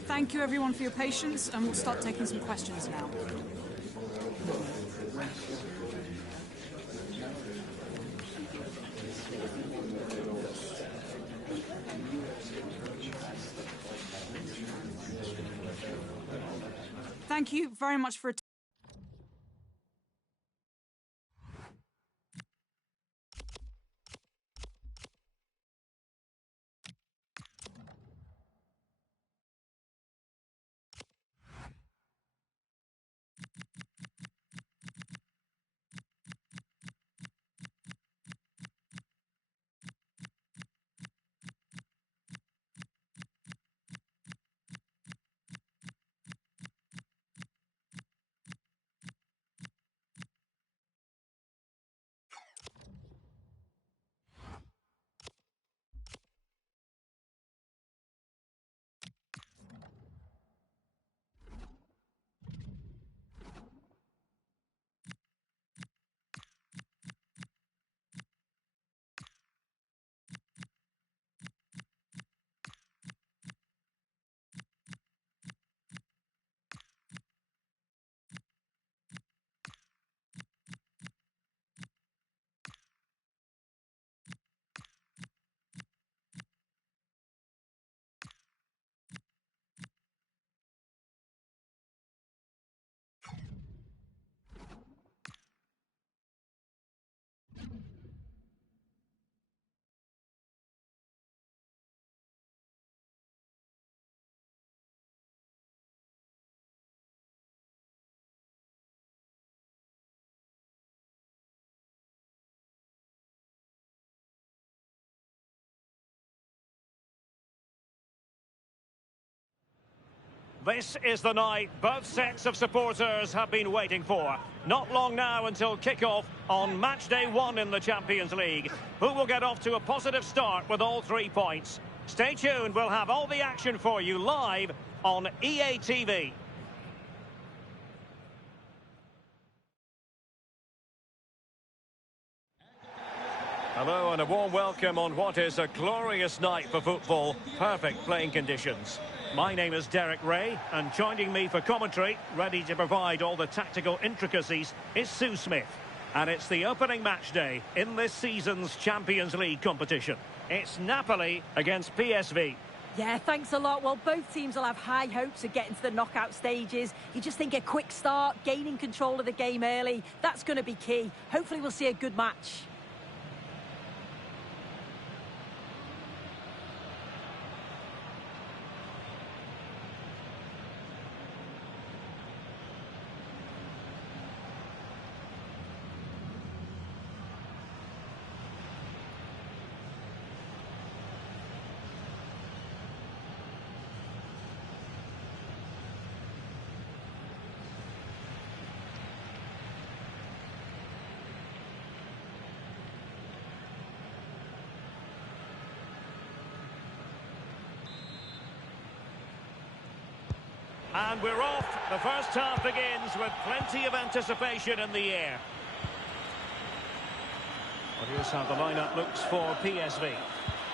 Thank you everyone for your patience, and we'll start taking some questions now. Thank you very much for This is the night both sets of supporters have been waiting for. Not long now until kick-off on match day 1 in the Champions League. Who will get off to a positive start with all 3 points? Stay tuned, we'll have all the action for you live on EA TV. Hello and a warm welcome on what is a glorious night for football. Perfect playing conditions. My name is Derek Ray, and joining me for commentary, ready to provide all the tactical intricacies, is Sue Smith. And it's the opening match day in this season's Champions League competition. It's Napoli against PSV. Yeah, thanks a lot. Well, both teams will have high hopes of getting to the knockout stages. You just think a quick start, gaining control of the game early, that's going to be key. Hopefully we'll see a good match. And we're off. The first half begins with plenty of anticipation in the air. Well, here's how the lineup looks for PSV.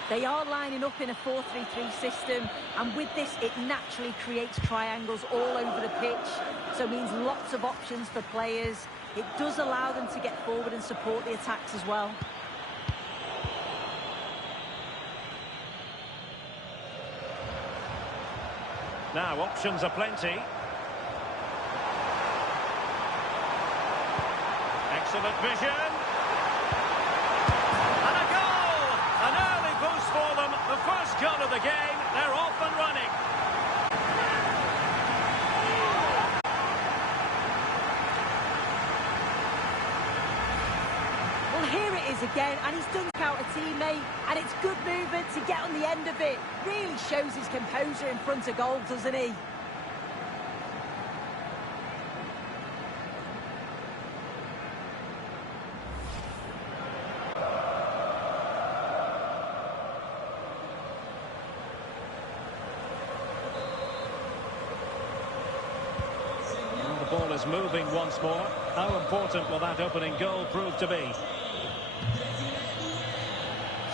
They are lining up in a 4-3-3 system, and with this, it naturally creates triangles all over the pitch, so it means lots of options for players. It does allow them to get forward and support the attacks as well. Now, options are plenty. Excellent vision. And a goal! An early boost for them. The first goal of the game. They're off and running. Well, here it is again, and he's done out a teammate, and it's good movement to get on the end of it. Really shows his composure in front of goal, doesn't he? Well, the ball is moving once more. How important will that opening goal prove to be?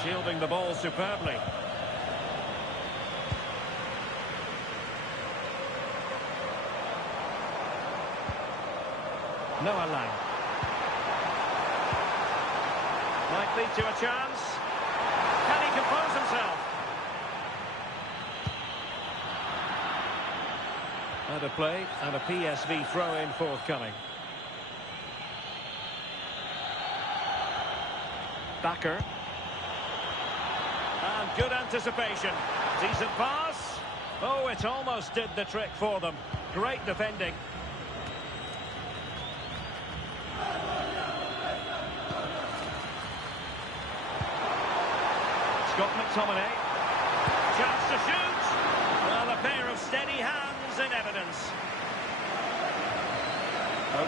Shielding the ball superbly. Noah Lang. Might lead to a chance. Can he compose himself? And a play and a PSV throw-in forthcoming. Backer. And good anticipation. Decent pass. Oh, it almost did the trick for them. Great defending. Scott McTominay. Chance to shoot. Well, a pair of steady hands in evidence.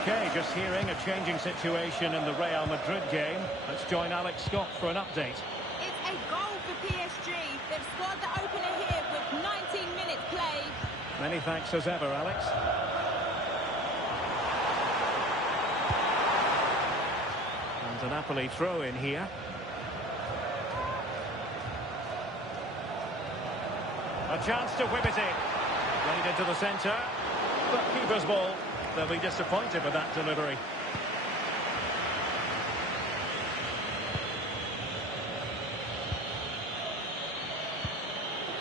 Okay, just hearing a changing situation in the Real Madrid game. Let's join Alex Scott for an update. It's a goal for PSG. They've scored the opener here with 19 minutes played. Many thanks as ever, Alex. And a Napoli throw in here. A chance to whip it in. Played into the centre. But keeper's ball. They'll be disappointed with that delivery.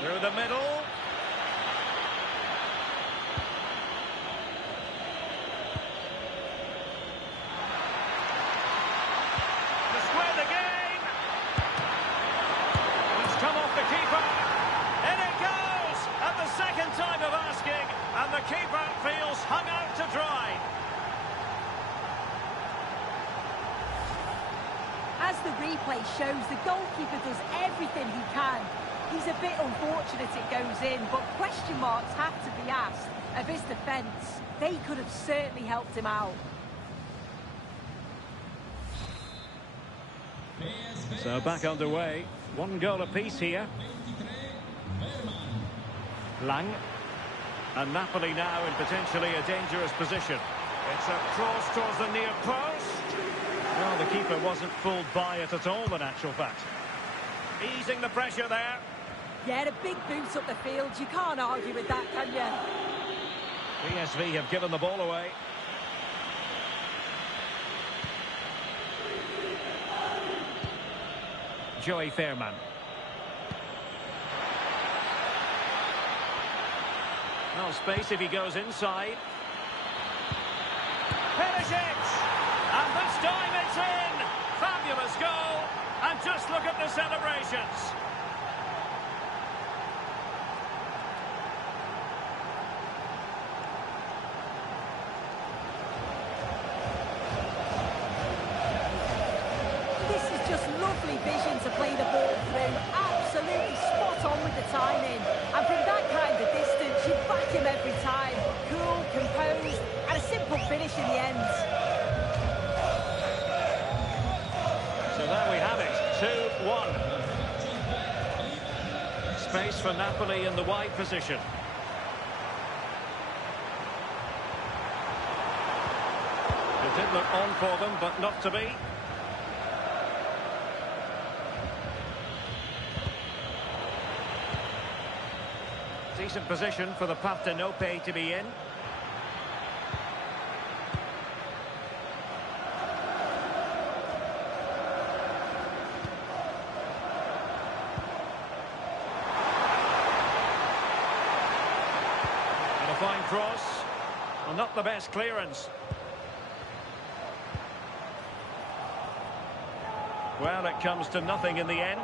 Through the middle. To square the game. It's come off the keeper. In it goes. At the second time of asking. And the keeper feels hung out to dry. As the replay shows, the goalkeeper does everything he can. He's a bit unfortunate it goes in, but question marks have to be asked of his defence. They could have certainly helped him out. So back underway. One goal apiece here. Lang. And Napoli now in potentially a dangerous position. It's a cross towards the near post. Well, the keeper wasn't fooled by it at all, in actual fact. Easing the pressure there. Yeah, a big boot up the field. You can't argue with that, can you? PSV have given the ball away. Joey Fairman. Well, space if he goes inside. Perisic! And this time it's in! Fabulous goal! And just look at the celebrations! This is just lovely vision to play the ball through. Absolutely spot on with the timing. And from that kind of distance, you back him every time. Cool, composed, and a simple finish in the end. So there we have it, 2-1. Space for Napoli in the wide position. It did look on for them, but not to be. Decent position for the Partenope to be in. And a fine cross. Well, not the best clearance. Well, it comes to nothing in the end.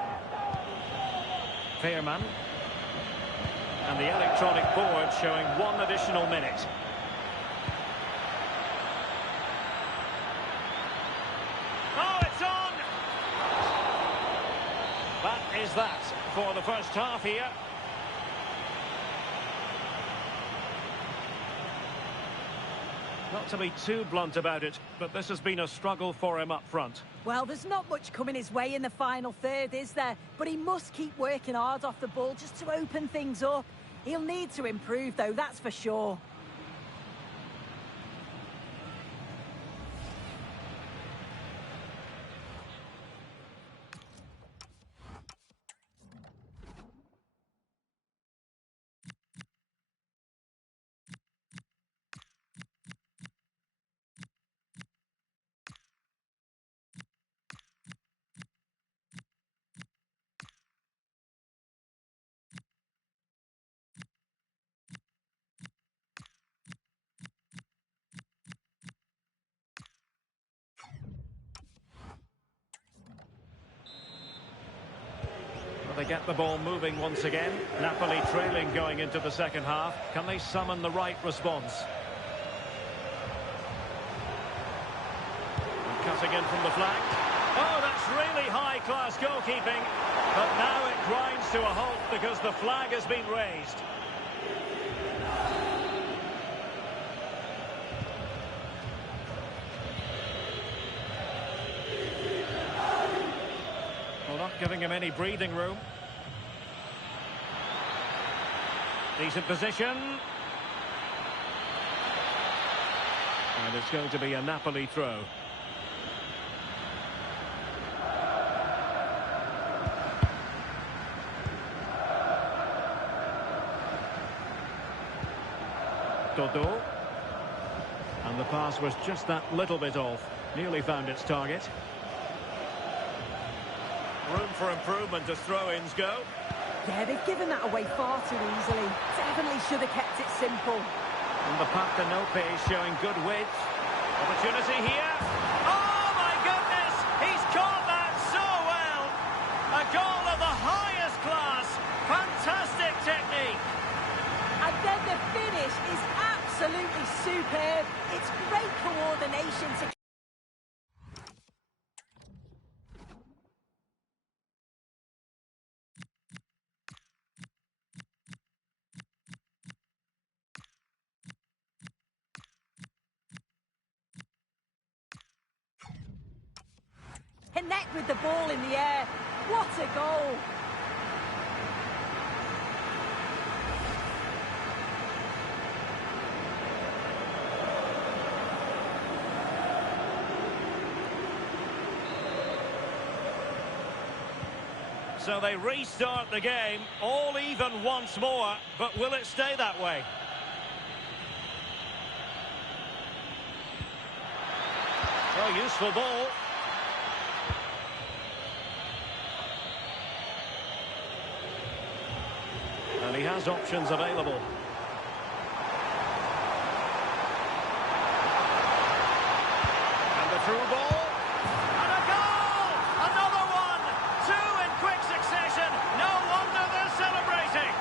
Fairman. And the electronic board showing 1 additional minute. Oh, it's on! That is that for the first half here. Not to be too blunt about it, but this has been a struggle for him up front. Well, there's not much coming his way in the final third, is there? But he must keep working hard off the ball just to open things up. He'll need to improve, though, that's for sure. They get the ball moving once again. Napoli trailing going into the second half. Can they summon the right response? And cutting in from the flank. Oh, that's really high-class goalkeeping. But now it grinds to a halt because the flag has been raised. Well, not giving him any breathing room. Decent position. And it's going to be a Napoli throw. Dodo. And the pass was just that little bit off. Nearly found its target. Room for improvement as throw-ins go. Yeah, they've given that away far too easily. Definitely should have kept it simple. And the Partenope is showing good width. Opportunity here. Oh, my goodness! He's caught that so well! A goal of the highest class. Fantastic technique. And then the finish is absolutely superb. It's great coordination to... connect with the ball in the air. What a goal! So they restart the game, all even once more, but will it stay that way? Oh, useful ball. And he has options available. And the through ball. And a goal! Another one! Two in quick succession. No wonder they're celebrating.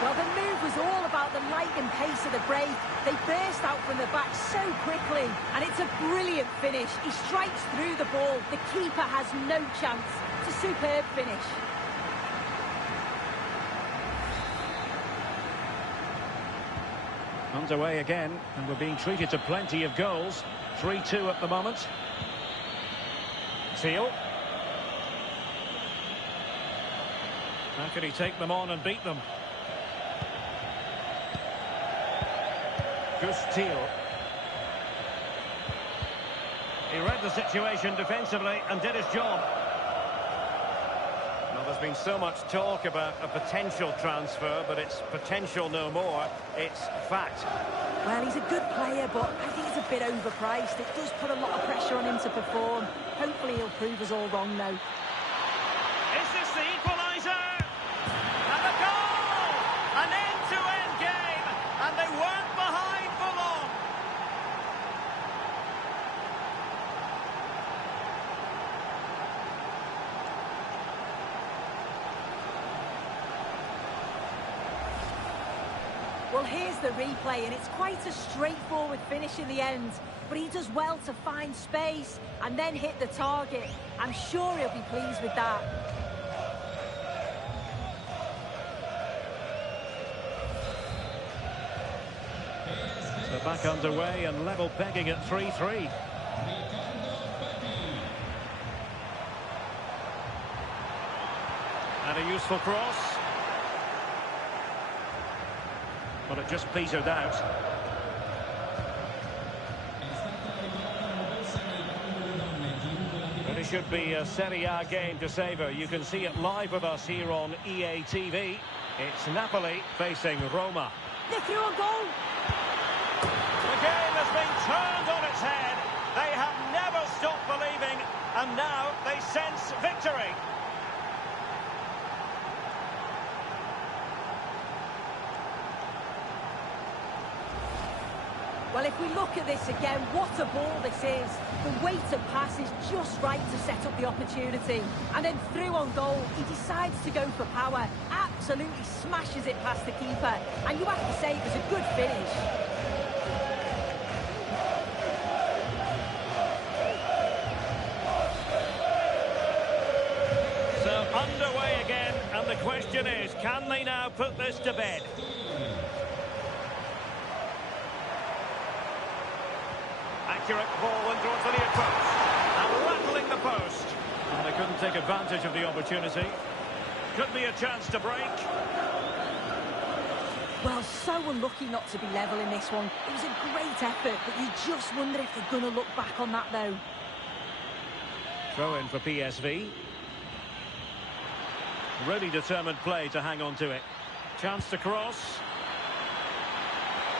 Well, the move was all about the light and pace of the break. They burst out from the back so quickly, and it's a brilliant finish. He strikes through the ball. The keeper has no chance. It's a superb finish. Underway again, and we're being treated to plenty of goals. 3-2 at the moment. Teal. How can he take them on and beat them? Gus Teal. He read the situation defensively and did his job. Well, there's been so much talk about a potential transfer, but it's potential no more. It's fact. Well, he's a good player, but I think he's a bit overpriced. It does put a lot of pressure on him to perform. Hopefully he'll prove us all wrong now. Is this the equaliser? And a goal! An end-to-end game, and they weren't behind for long. Well, here's the replay, and it's quite a straightforward finish in the end. But he does well to find space and then hit the target. I'm sure he'll be pleased with that. So back underway and level pegging at 3-3. And a useful cross. But it just petered out. But it should be a Serie A game to savour. You can see it live with us here on EA TV. It's Napoli facing Roma. They're through on goal. The game has been turned on its head. They have never stopped believing, and now they sense victory. Well, if we look at this again, what a ball this is. The weight of pass is just right to set up the opportunity. And then through on goal, he decides to go for power. Absolutely smashes it past the keeper. And you have to say it was a good finish. So underway again, and the question is, can they now put this to bed? Accurate ball and towards the near post. And rattling the post. And they couldn't take advantage of the opportunity. Could be a chance to break. Well, so unlucky not to be level in this one. It was a great effort, but you just wonder if they're going to look back on that, though. Throw in for PSV. Really determined play to hang on to it. Chance to cross.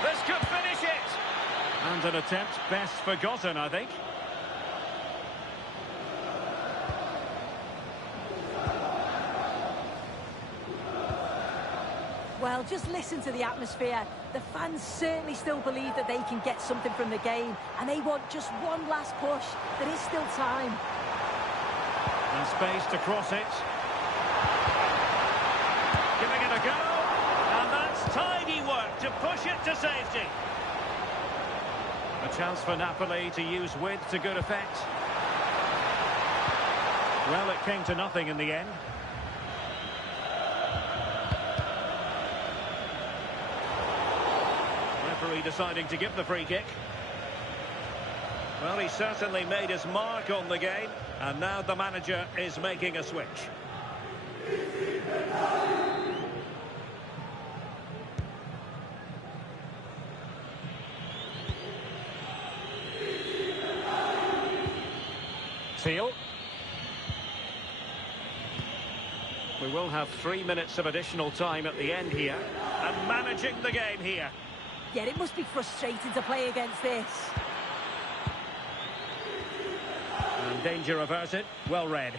This could finish it. And an attempt best forgotten, I think. Well, just listen to the atmosphere. The fans certainly still believe that they can get something from the game, and they want just one last push. There is still time. And space to cross it. Giving it a go. And that's tidy work to push it to safety. A chance for Napoli to use width to good effect. Well, it came to nothing in the end. Napoli deciding to give the free kick. Well, he certainly made his mark on the game, and now the manager is making a switch. Seal. We will have 3 minutes of additional time at the end here, and managing the game here. Yeah, it must be frustrating to play against this. And danger averted, well read.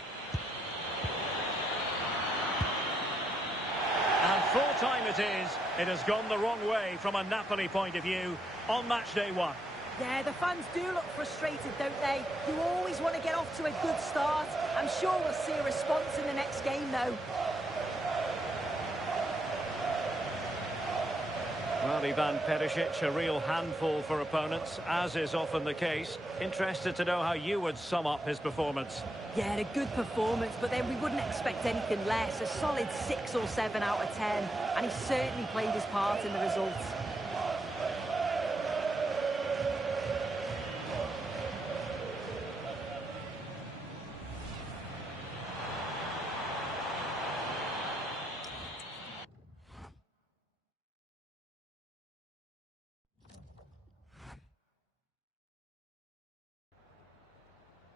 And full time it is. It has gone the wrong way from a Napoli point of view on match day one. Yeah, the fans do look frustrated, don't they? You always want to get off to a good start. I'm sure we'll see a response in the next game, though. Well, Ivan Perisic, a real handful for opponents, as is often the case. Interested to know how you would sum up his performance. Yeah, a good performance, but then we wouldn't expect anything less. A solid 6 or 7 out of 10, and he certainly played his part in the results.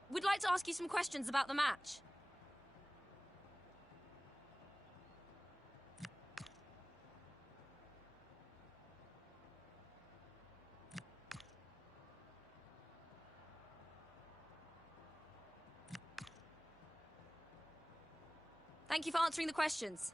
We'd like to ask you some questions about the match. Thank you for answering the questions.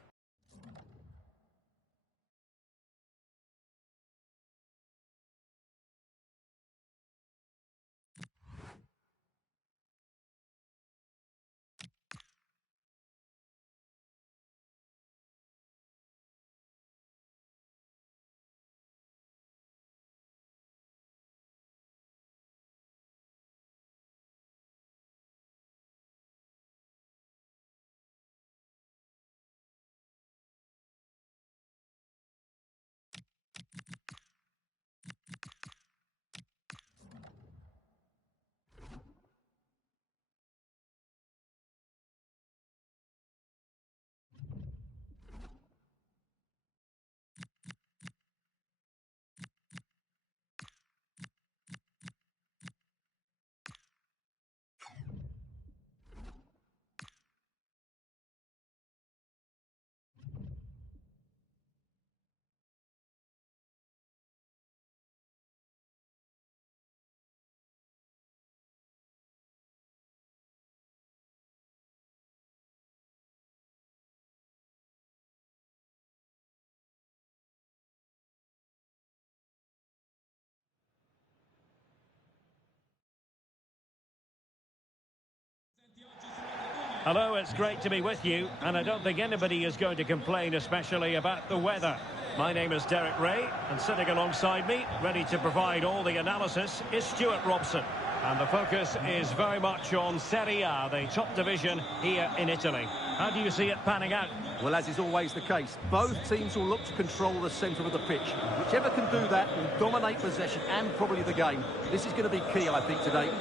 Hello, it's great to be with you, and I don't think anybody is going to complain, especially about the weather. My name is Derek Ray, and sitting alongside me, ready to provide all the analysis, is Stuart Robson. And the focus is very much on Serie A, the top division here in Italy. How do you see it panning out? Well, as is always the case, both teams will look to control the centre of the pitch. Whichever can do that will dominate possession and probably the game. This is going to be key, I think, today.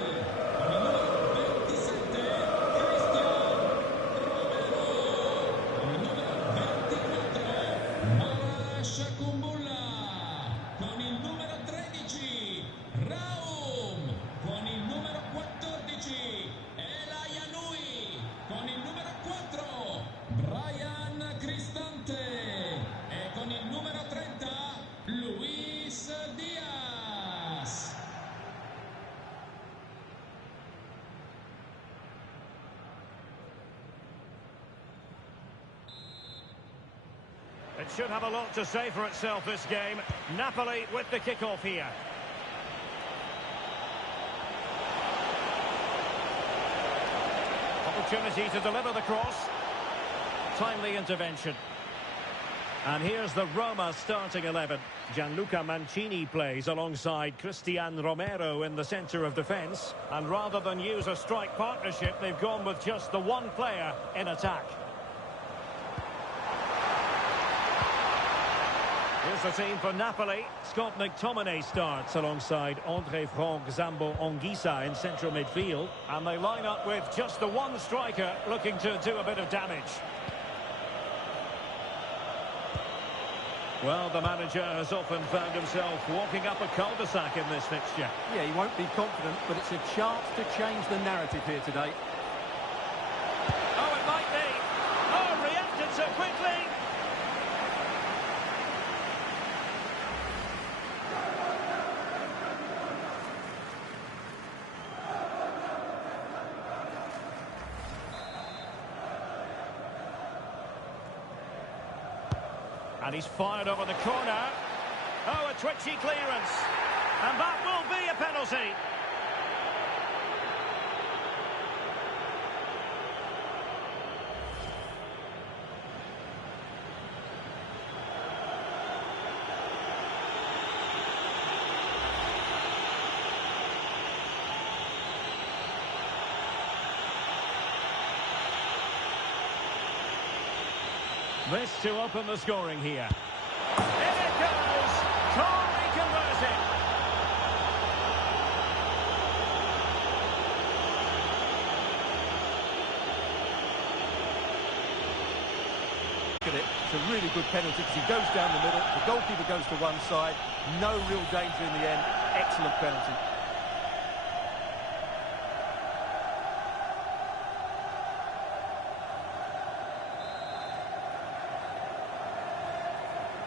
It should have a lot to say for itself, this game. Napoli with the kick-off here. Opportunity to deliver the cross. Timely intervention. And here's the Roma starting 11. Gianluca Mancini plays alongside Cristian Romero in the centre of defence. And rather than use a strike partnership, they've gone with just the one player in attack. Here's the team for Napoli. Scott McTominay starts alongside Andre Frank Zambo Anguissa in central midfield. And they line up with just the one striker looking to do a bit of damage. Well, the manager has often found himself walking up a cul-de-sac in this fixture. Yeah, he won't be confident, but it's a chance to change the narrative here today. Oh, it might be. Oh, reacted so quickly. And he's fired over the corner. Oh, a twitchy clearance. And that will be a penalty. This to open the scoring here. In it goes! Calmly converted. Look at it. It's a really good penalty because he goes down the middle. The goalkeeper goes to one side. No real danger in the end. Excellent penalty.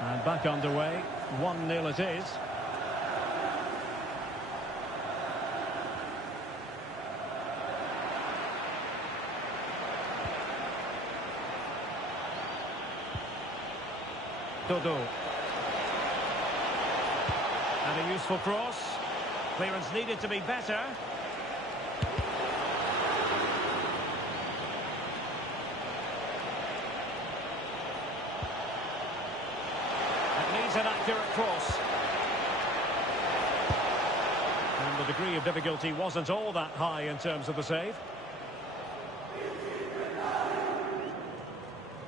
And back underway, 1-0 it is. Dodo. And a useful cross. Clearance needed to be better. An accurate cross. And the degree of difficulty wasn't all that high in terms of the save.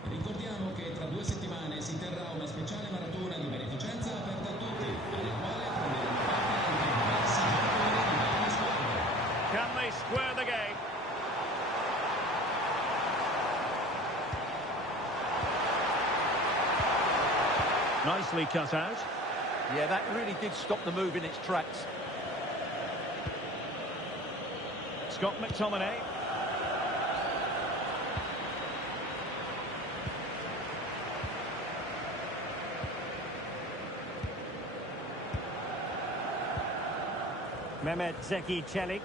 Ricordiamo che tra 2 settimane si terrà una speciale maratona di beneficenza aperta a tutti, alla quale prenderanno parte anche diversi giocatori di varie squadre. Can they square the game? Nicely cut out. Yeah, that really did stop the move in its tracks. Scott McTominay. Mehmet Zeki Çelik.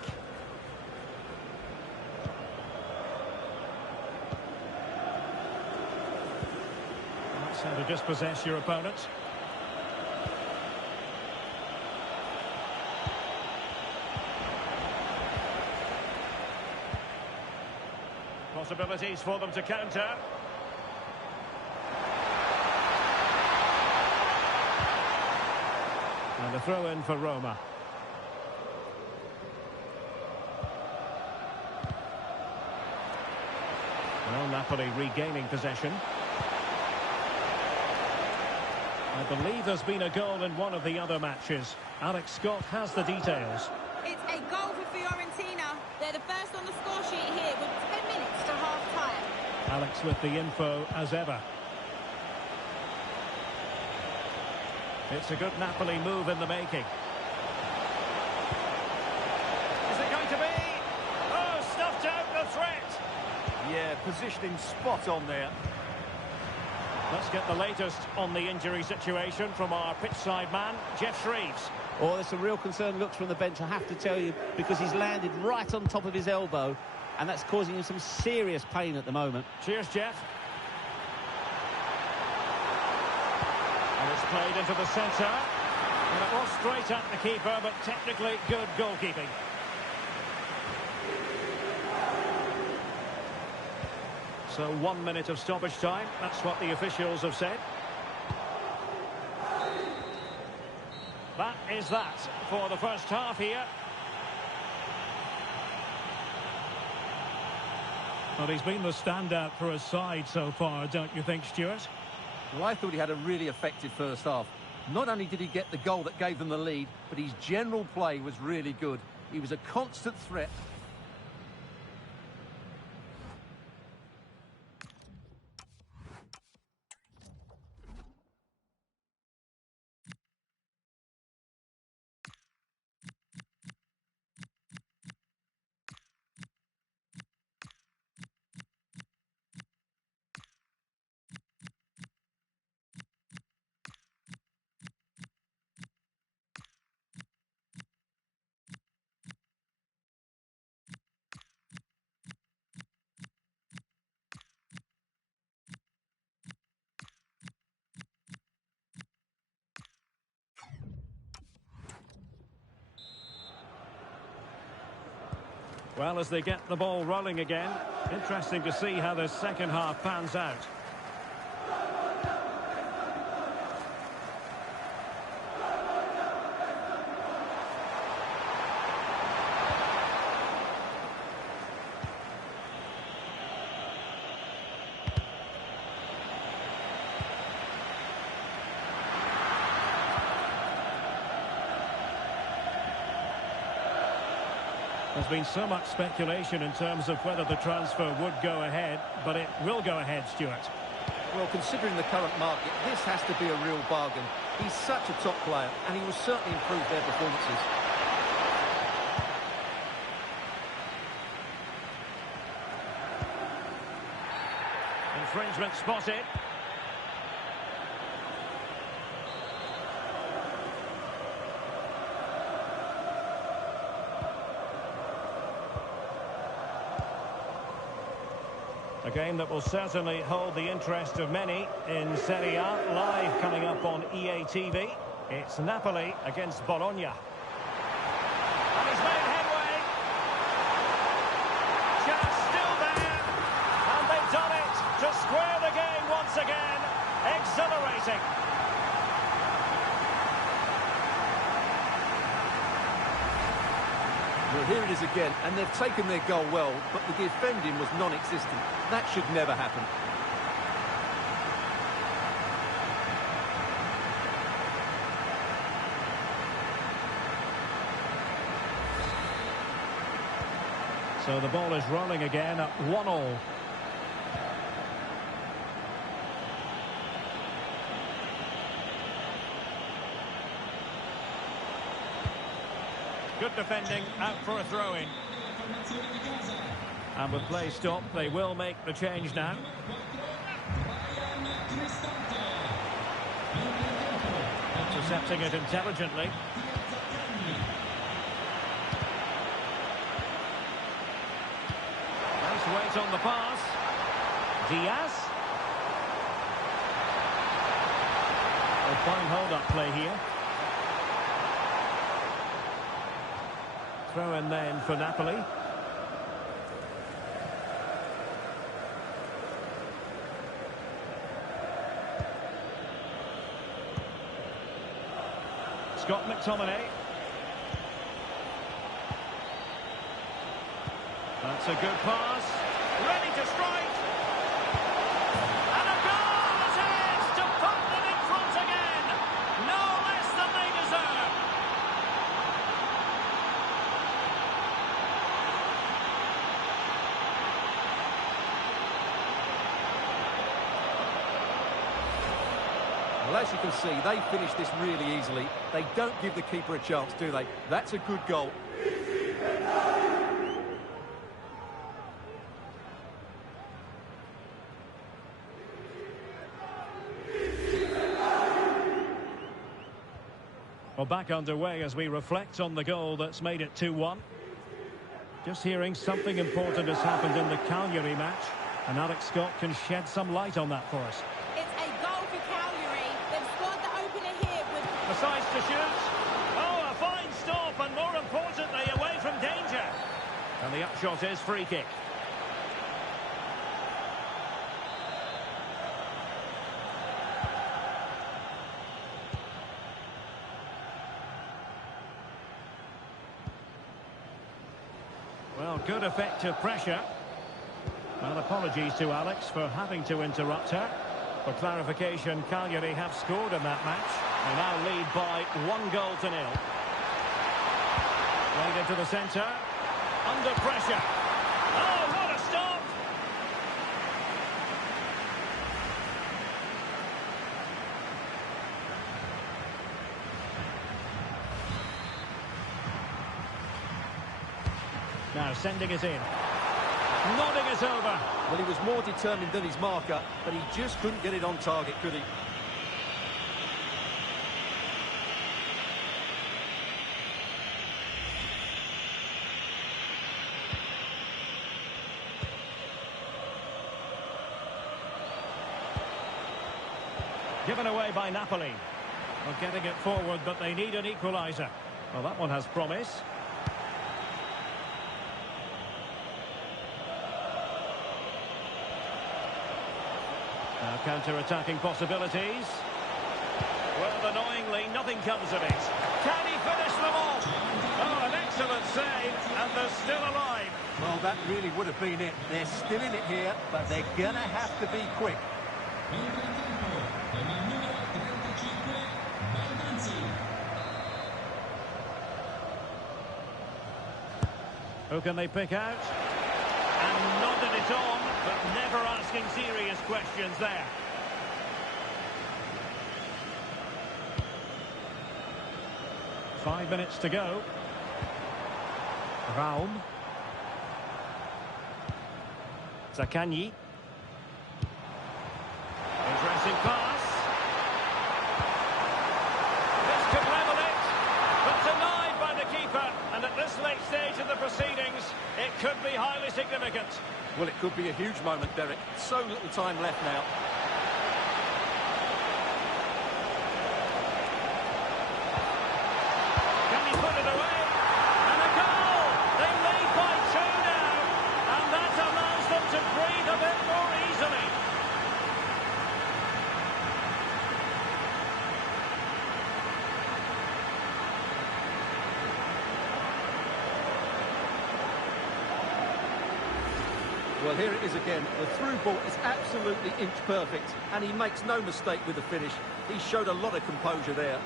That's how to dispossess your opponent. Possibilities for them to counter. And a throw in for Roma. Well, Napoli regaining possession. I believe there's been a goal in one of the other matches. Alex Scott has the details. It's a goal for Fiorentina. They're the first on the score sheet here with 10 minutes to half-time. Alex with the info as ever. It's a good Napoli move in the making. Is it going to be? Oh, stuffed out the threat. Yeah, positioning spot on there. Let's get the latest on the injury situation from our pitch-side man, Jeff Shreves. Oh, there's some real concerned looks from the bench, I have to tell you, because he's landed right on top of his elbow, and that's causing him some serious pain at the moment. Cheers, Jeff. And it's played into the centre. And it was straight at the keeper, but technically good goalkeeping. So 1 minute of stoppage time. That's what the officials have said. That is that for the first half here. Well, he's been the standout for his side so far, don't you think, Stuart? Well, I thought he had a really effective first half. Not only did he get the goal that gave them the lead, but his general play was really good. He was a constant threat. Well, as they get the ball rolling again, interesting to see how the second half pans out. There's been so much speculation in terms of whether the transfer would go ahead, but it will go ahead, Stuart. Well, considering the current market, this has to be a real bargain. He's such a top player, and he will certainly improve their performances. Infringement spotted. A game that will certainly hold the interest of many in Serie A, live coming up on EA TV. It's Napoli against Bologna. And he's made headway. Chance still there. And they've done it to square the game once again. Exhilarating. Well, here it is again, and they've taken their goal well, but the defending was non-existent. That should never happen. So the ball is rolling again at 1-1. Good defending, out for a throw-in. And with play stopped, they will make the change now. Intercepting it intelligently. Nice weight on the pass. Diaz. A fine hold-up play here. Throw in then for Napoli. Scott McTominay. That's a good pass. Ready to strike. And a goal at it to put them in front again. No less than they deserve. Well, as you can see, they finished this really easily. They don't give the keeper a chance, do they? That's a good goal. Well, back underway as we reflect on the goal that's made it 2-1. Just hearing something important has happened in the Cagliari match, and Alex Scott can shed some light on that for us. Decides to shoot. Oh, a fine stop, and more importantly, away from danger. And the upshot is free kick. Well, good effective pressure. Well, apologies to Alex for having to interrupt her. For clarification, Cagliari have scored in that match. They now lead by 1-0. Played into the centre. Under pressure. Oh, what a stop! Now sending it in. Nodding it over. Well, he was more determined than his marker, but he just couldn't get it on target, could he? Given away by Napoli. Well, getting it forward, but they need an equaliser. Well, that one has promise. Now counter-attacking possibilities. Well, annoyingly, nothing comes of it. Can he finish them off? Oh, an excellent save, and they're still alive. Well, that really would have been it. They're still in it here, but they're going to have to be quick. Who can they pick out? And nodded it on, but never asking serious questions there. Five minutes to go. Raum. Zaccagni. Interesting pass. This could level it, but denied by the keeper. And at this late stage of the proceedings, it could be highly significant. Well, it could be a huge moment, Derek. So little time left now. Can he put it away? And a goal! They lead by 2 now. And that allows them to breathe a bit more easily. Well, here it is again. The through ball is absolutely inch perfect, and he makes no mistake with the finish. He showed a lot of composure there.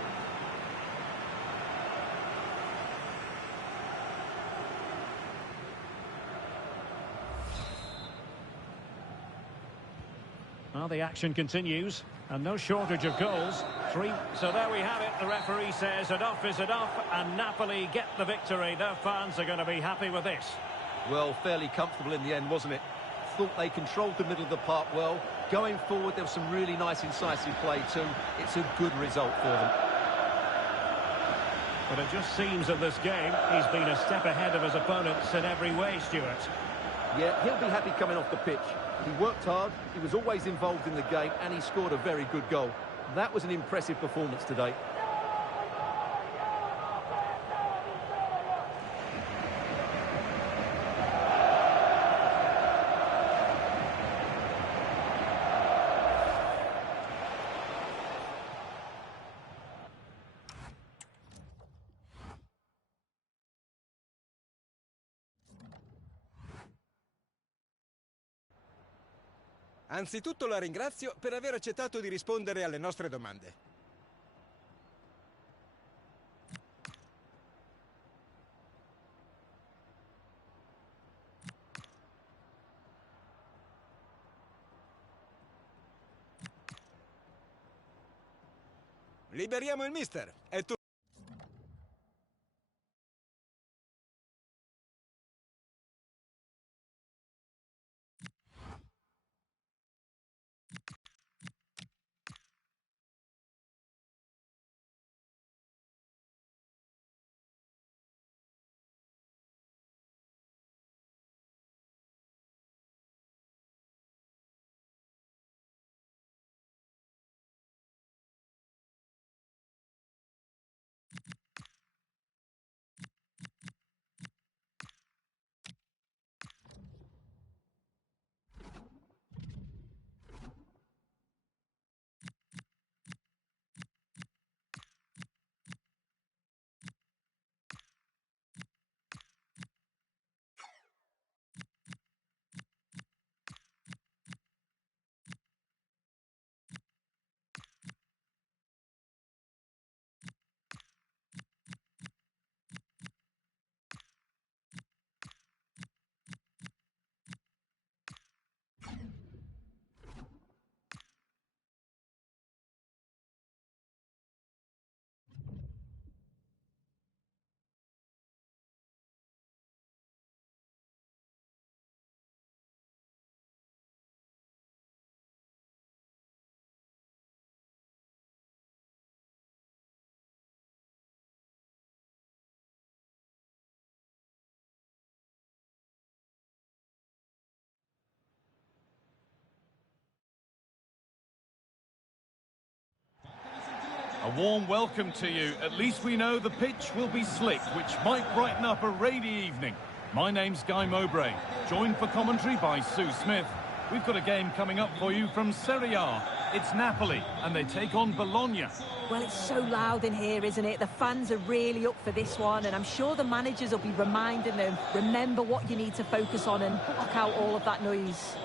Well, the action continues, and no shortage of goals. 3. So there we have it. The referee says enough is enough, and Napoli get the victory. Their fans are going to be happy with this. Well, fairly comfortable in the end, wasn't it? Thought they controlled the middle of the park well. Going forward, there was some really nice, incisive play too. It's a good result for them. But it just seems in this game, he's been a step ahead of his opponents in every way, Stuart. Yeah, he'll be happy coming off the pitch. He worked hard, he was always involved in the game, and he scored a very good goal. That was an impressive performance today. Anzitutto la ringrazio per aver accettato di rispondere alle nostre domande. Liberiamo il mister. È tutto. A warm welcome to you. At least we know the pitch will be slick, which might brighten up a rainy evening. My name's Guy Mowbray, joined for commentary by Sue Smith. We've got a game coming up for you from Serie A. It's Napoli, and they take on Bologna. Well, it's so loud in here, isn't it? The fans are really up for this one, and I'm sure the managers will be reminding them, remember what you need to focus on and block out all of that noise.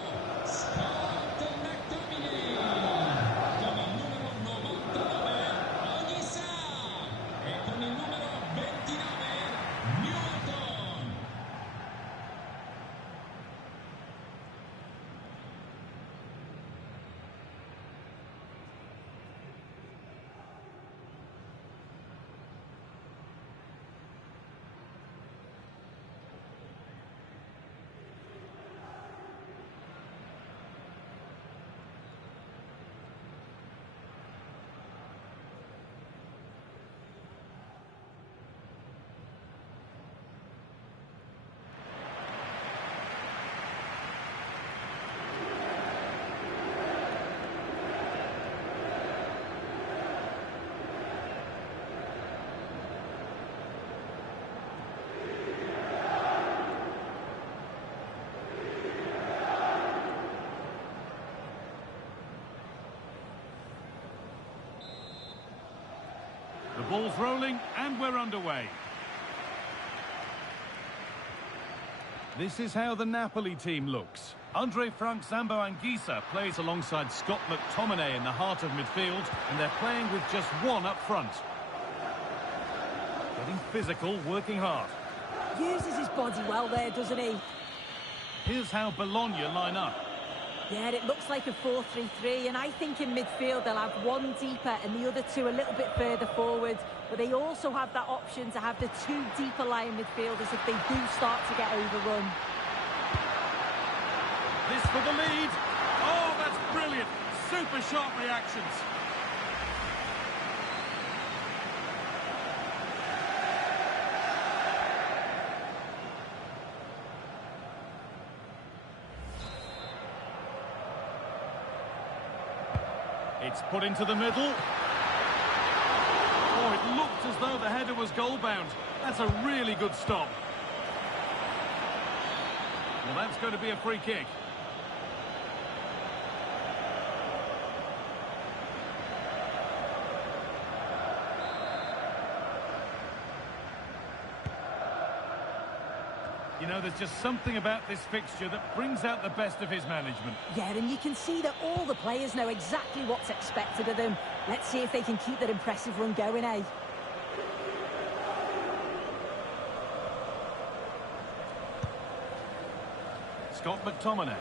The ball's rolling and we're underway. This is how the Napoli team looks. Andre Frank Zambo-Anguissa plays alongside Scott McTominay in the heart of midfield, and they're playing with just one up front. Getting physical, working hard. Uses his body well there, doesn't he? Here's how Bologna line up. Yeah, it looks like a 4-3-3, and I think in midfield they'll have one deeper and the other two a little bit further forward. But they also have that option to have the two deeper lying midfielders if they do start to get overrun. This for the lead. Oh, that's brilliant. Super sharp reactions. It's put into the middle. Oh, it looked as though the header was goal-bound. That's a really good stop. Well, that's going to be a free kick. You know, there's just something about this fixture that brings out the best of his management. Yeah, and you can see that all the players know exactly what's expected of them. Let's see if they can keep that impressive run going, eh? Scott McTominay.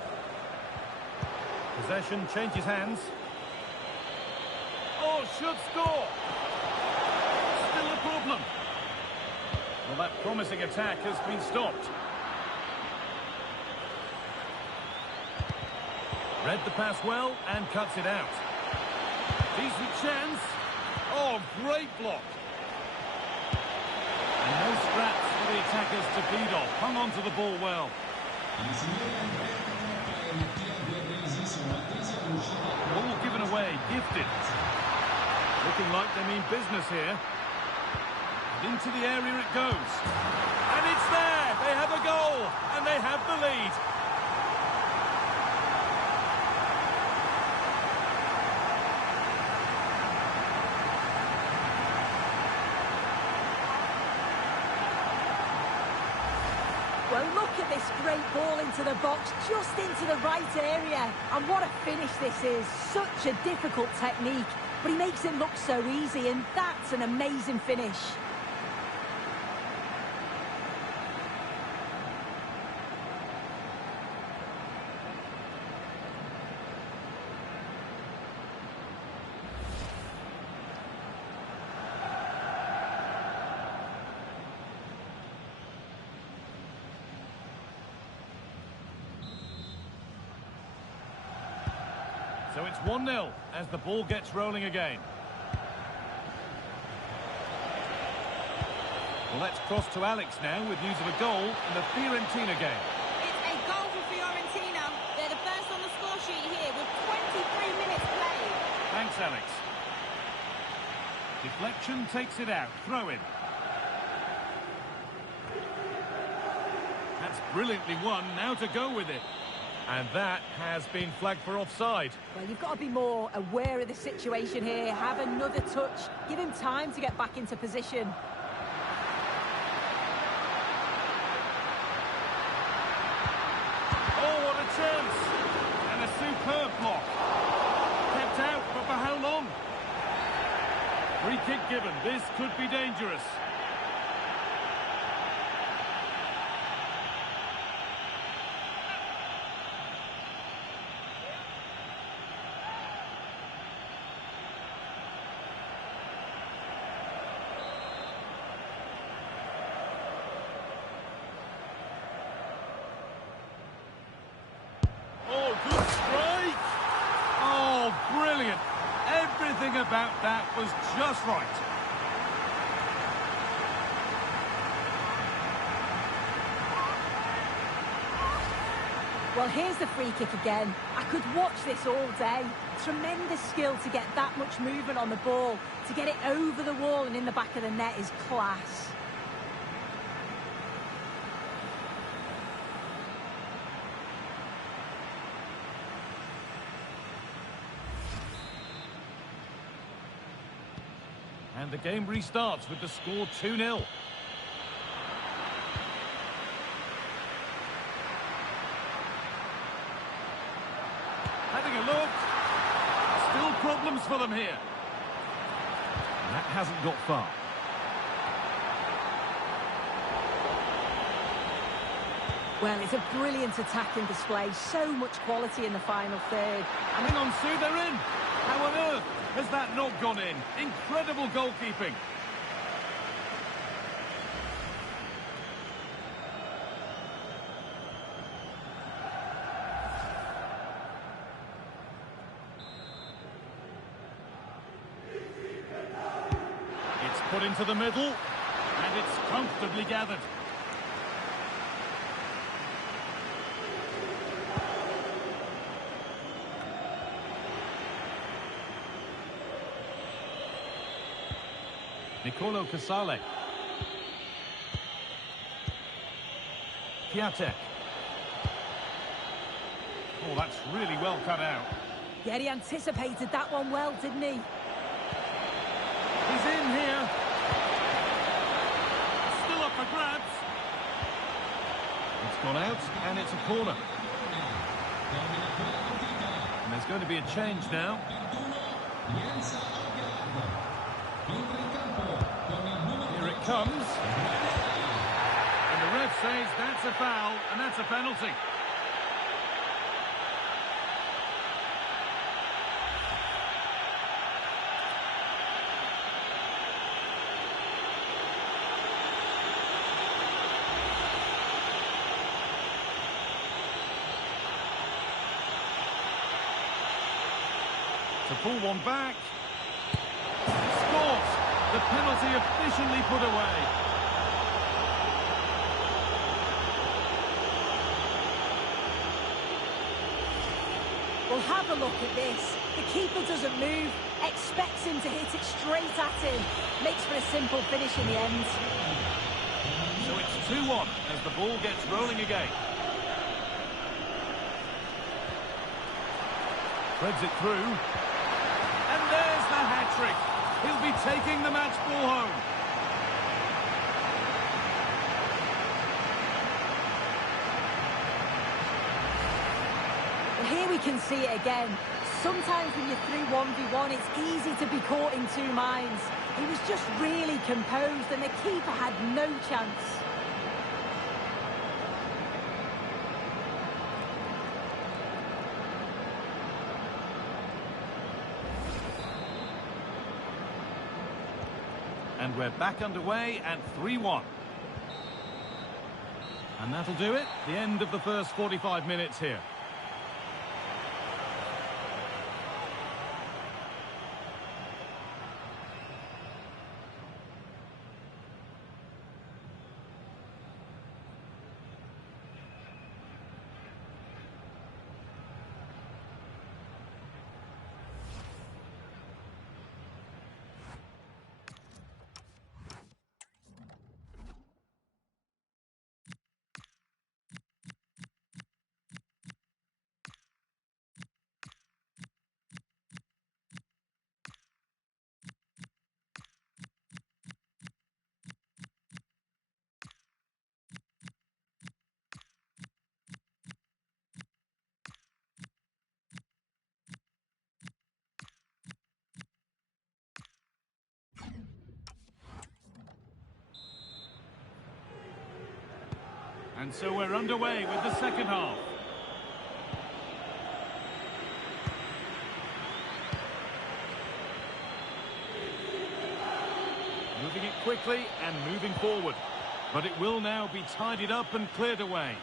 Possession changes hands. Oh, should score! Still a problem. Well, that promising attack has been stopped. Read the pass well and cuts it out. Decent chance. Oh, great block. And no scraps for the attackers to feed off. Hung on to the ball well. Ball given away, gifted. Looking like they mean business here. And into the area it goes. And it's there! They have a goal! And they have the lead. Well, look at this great ball into the box, just into the right area. And what a finish this is. Such a difficult technique, but he makes it look so easy, and that's an amazing finish. So it's 1-0 as the ball gets rolling again. Well, let's cross to Alex now with news of a goal in the Fiorentina game. It's a goal for Fiorentina. They're the first on the score sheet here with 23 minutes played. Thanks, Alex. Deflection takes it out. Throw in. That's brilliantly won. Now to go with it. And that has been flagged for offside. Well, you've got to be more aware of the situation here. Have another touch. Give him time to get back into position. Oh, what a chance! And a superb block. Kept out, but for how long? Free kick given. This could be dangerous. Oh, good strike! Oh, brilliant! Everything about that was just right. Well, here's the free kick again. I could watch this all day. Tremendous skill to get that much movement on the ball. To get it over the wall and in the back of the net is class. And the game restarts with the score 2-0. Having a look. Still problems for them here. And that hasn't got far. Well, it's a brilliant attacking display. So much quality in the final third. And hang on, Sue, they're in. How on earth has that not gone in? Incredible goalkeeping. It's put into the middle, and it's comfortably gathered. Nicolo Casale. Piatek. Oh, that's really well cut out. Yeah, he anticipated that one well, didn't he? He's in here. Still up for grabs. It's gone out, and it's a corner. And there's going to be a change now. Here it comes. And the ref says that's a foul, and that's a penalty. To pull one back. Scores! The penalty officially put away. Well, have a look at this. The keeper doesn't move, expects him to hit it straight at him. Makes for a simple finish in the end. So it's 2-1 as the ball gets rolling again. Threads it through. And there's the hat-trick. He'll be taking the match ball home. Well, here we can see it again. Sometimes when you're through 1v1, it's easy to be caught in two minds. He was just really composed and the keeper had no chance. And we're back underway at 3-1. And that'll do it. The end of the first 45 minutes here. And so we're underway with the second half. Moving it quickly and moving forward. But it will now be tidied up and cleared away.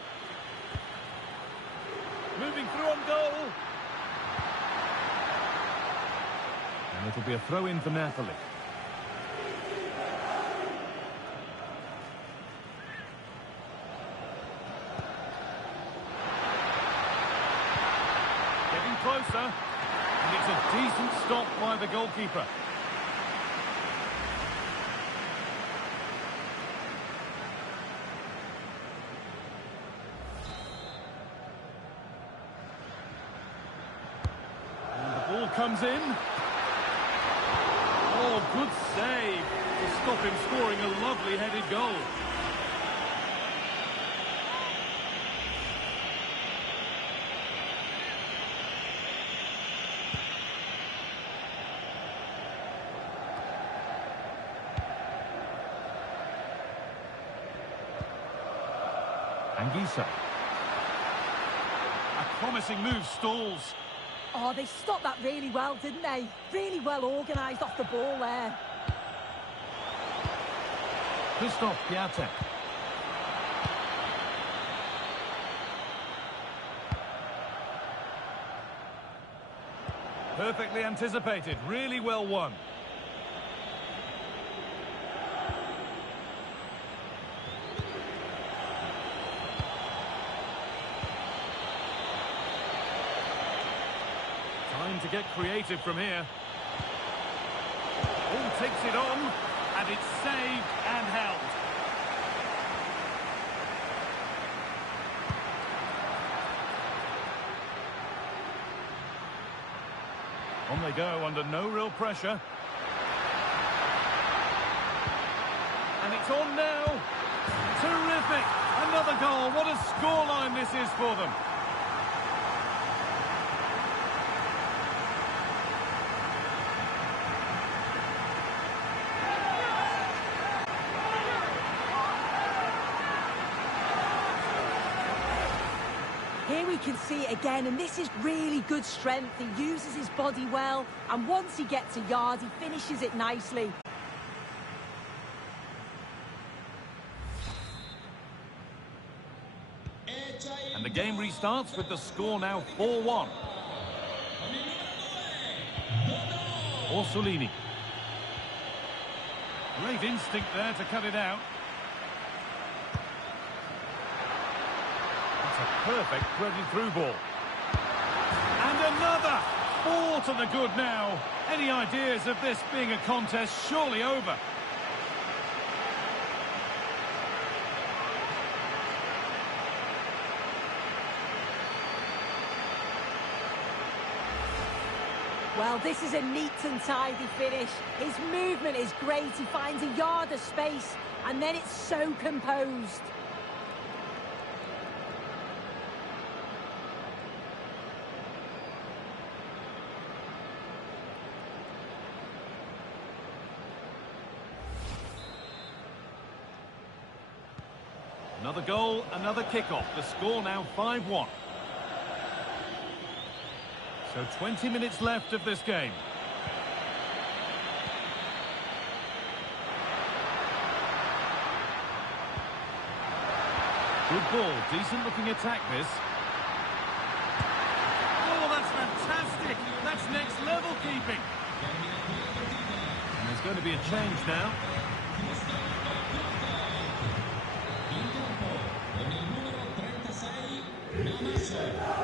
Moving through on goal. And it'll be a throw-in for Napoli. Getting closer. And it's a decent stop by the goalkeeper. Comes in. Oh, good save to stop him scoring a lovely headed goal. Anguissa. A promising move stalls. Oh, they stopped that really well, didn't they? Really well organised off the ball there. Christoph Piatek. Perfectly anticipated, really well won. Time to get creative from here. Oh, takes it on, and it's saved and held. On they go under no real pressure. And it's on now. Terrific. Another goal. What a scoreline this is for them. Here we can see it again, and this is really good strength. He uses his body well, and once he gets a yard, he finishes it nicely. And the game restarts with the score now 4-1. Orsolini. Great instinct there to cut it out. It's a perfect threaded through ball. And another! 4 to the good now. Any ideas of this being a contest surely over? Well, this is a neat and tidy finish. His movement is great. He finds a yard of space, and then it's so composed. Another goal, another kickoff. The score now 5-1. So 20 minutes left of this game. Good ball, decent looking attack this. Oh, that's fantastic! That's next level keeping. And there's going to be a change now.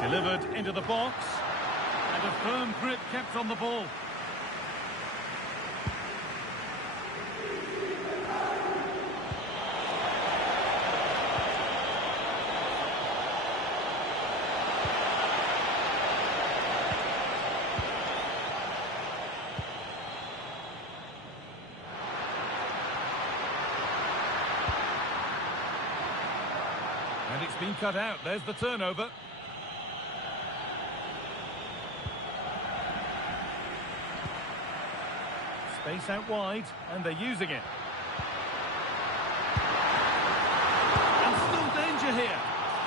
Delivered into the box. And a firm grip kept on the ball. And it's been cut out. There's the turnover. Space out wide, and they're using it. And still danger danger here.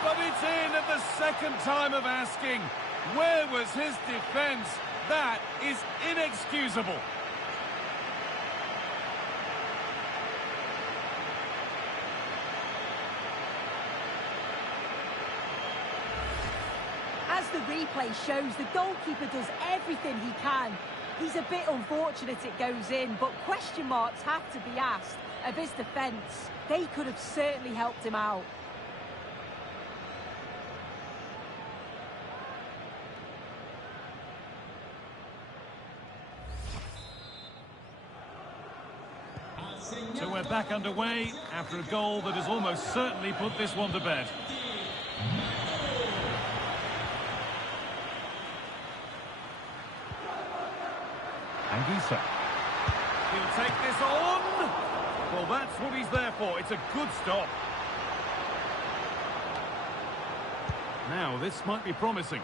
But it's in at the second time of asking. Where was his defence? That is inexcusable. As the replay shows, the goalkeeper does everything he can. He's a bit unfortunate it goes in, but question marks have to be asked of his defence. They could have certainly helped him out. So we're back underway after a goal that has almost certainly put this one to bed. Anguissa. He'll take this on. Well, that's what he's there for. It's a good stop. Now, this might be promising.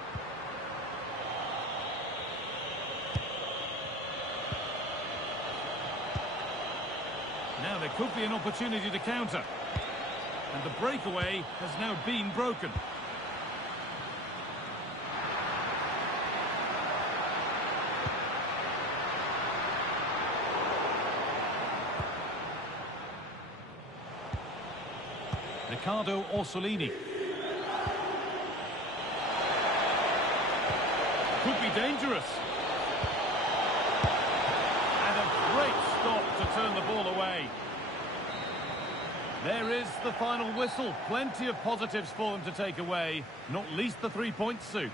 Now, there could be an opportunity to counter. And the breakaway has now been broken. Riccardo Orsolini. Could be dangerous. And a great stop to turn the ball away. There is the final whistle. Plenty of positives for them to take away, not least the 3 points, Sue.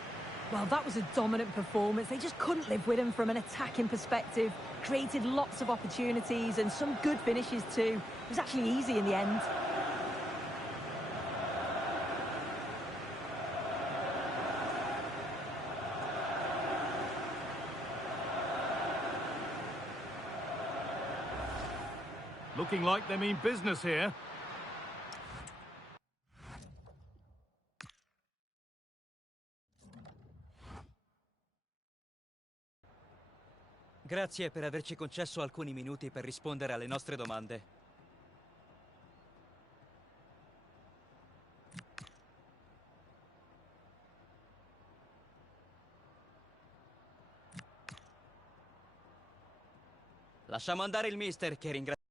Well, that was a dominant performance. They just couldn't live with him from an attacking perspective. Created lots of opportunities and some good finishes too. It was actually easy in the end. Looking like they mean business here. Grazie per averci concesso alcuni minuti per rispondere alle nostre domande. Lasciamo andare il mister che ringrazia.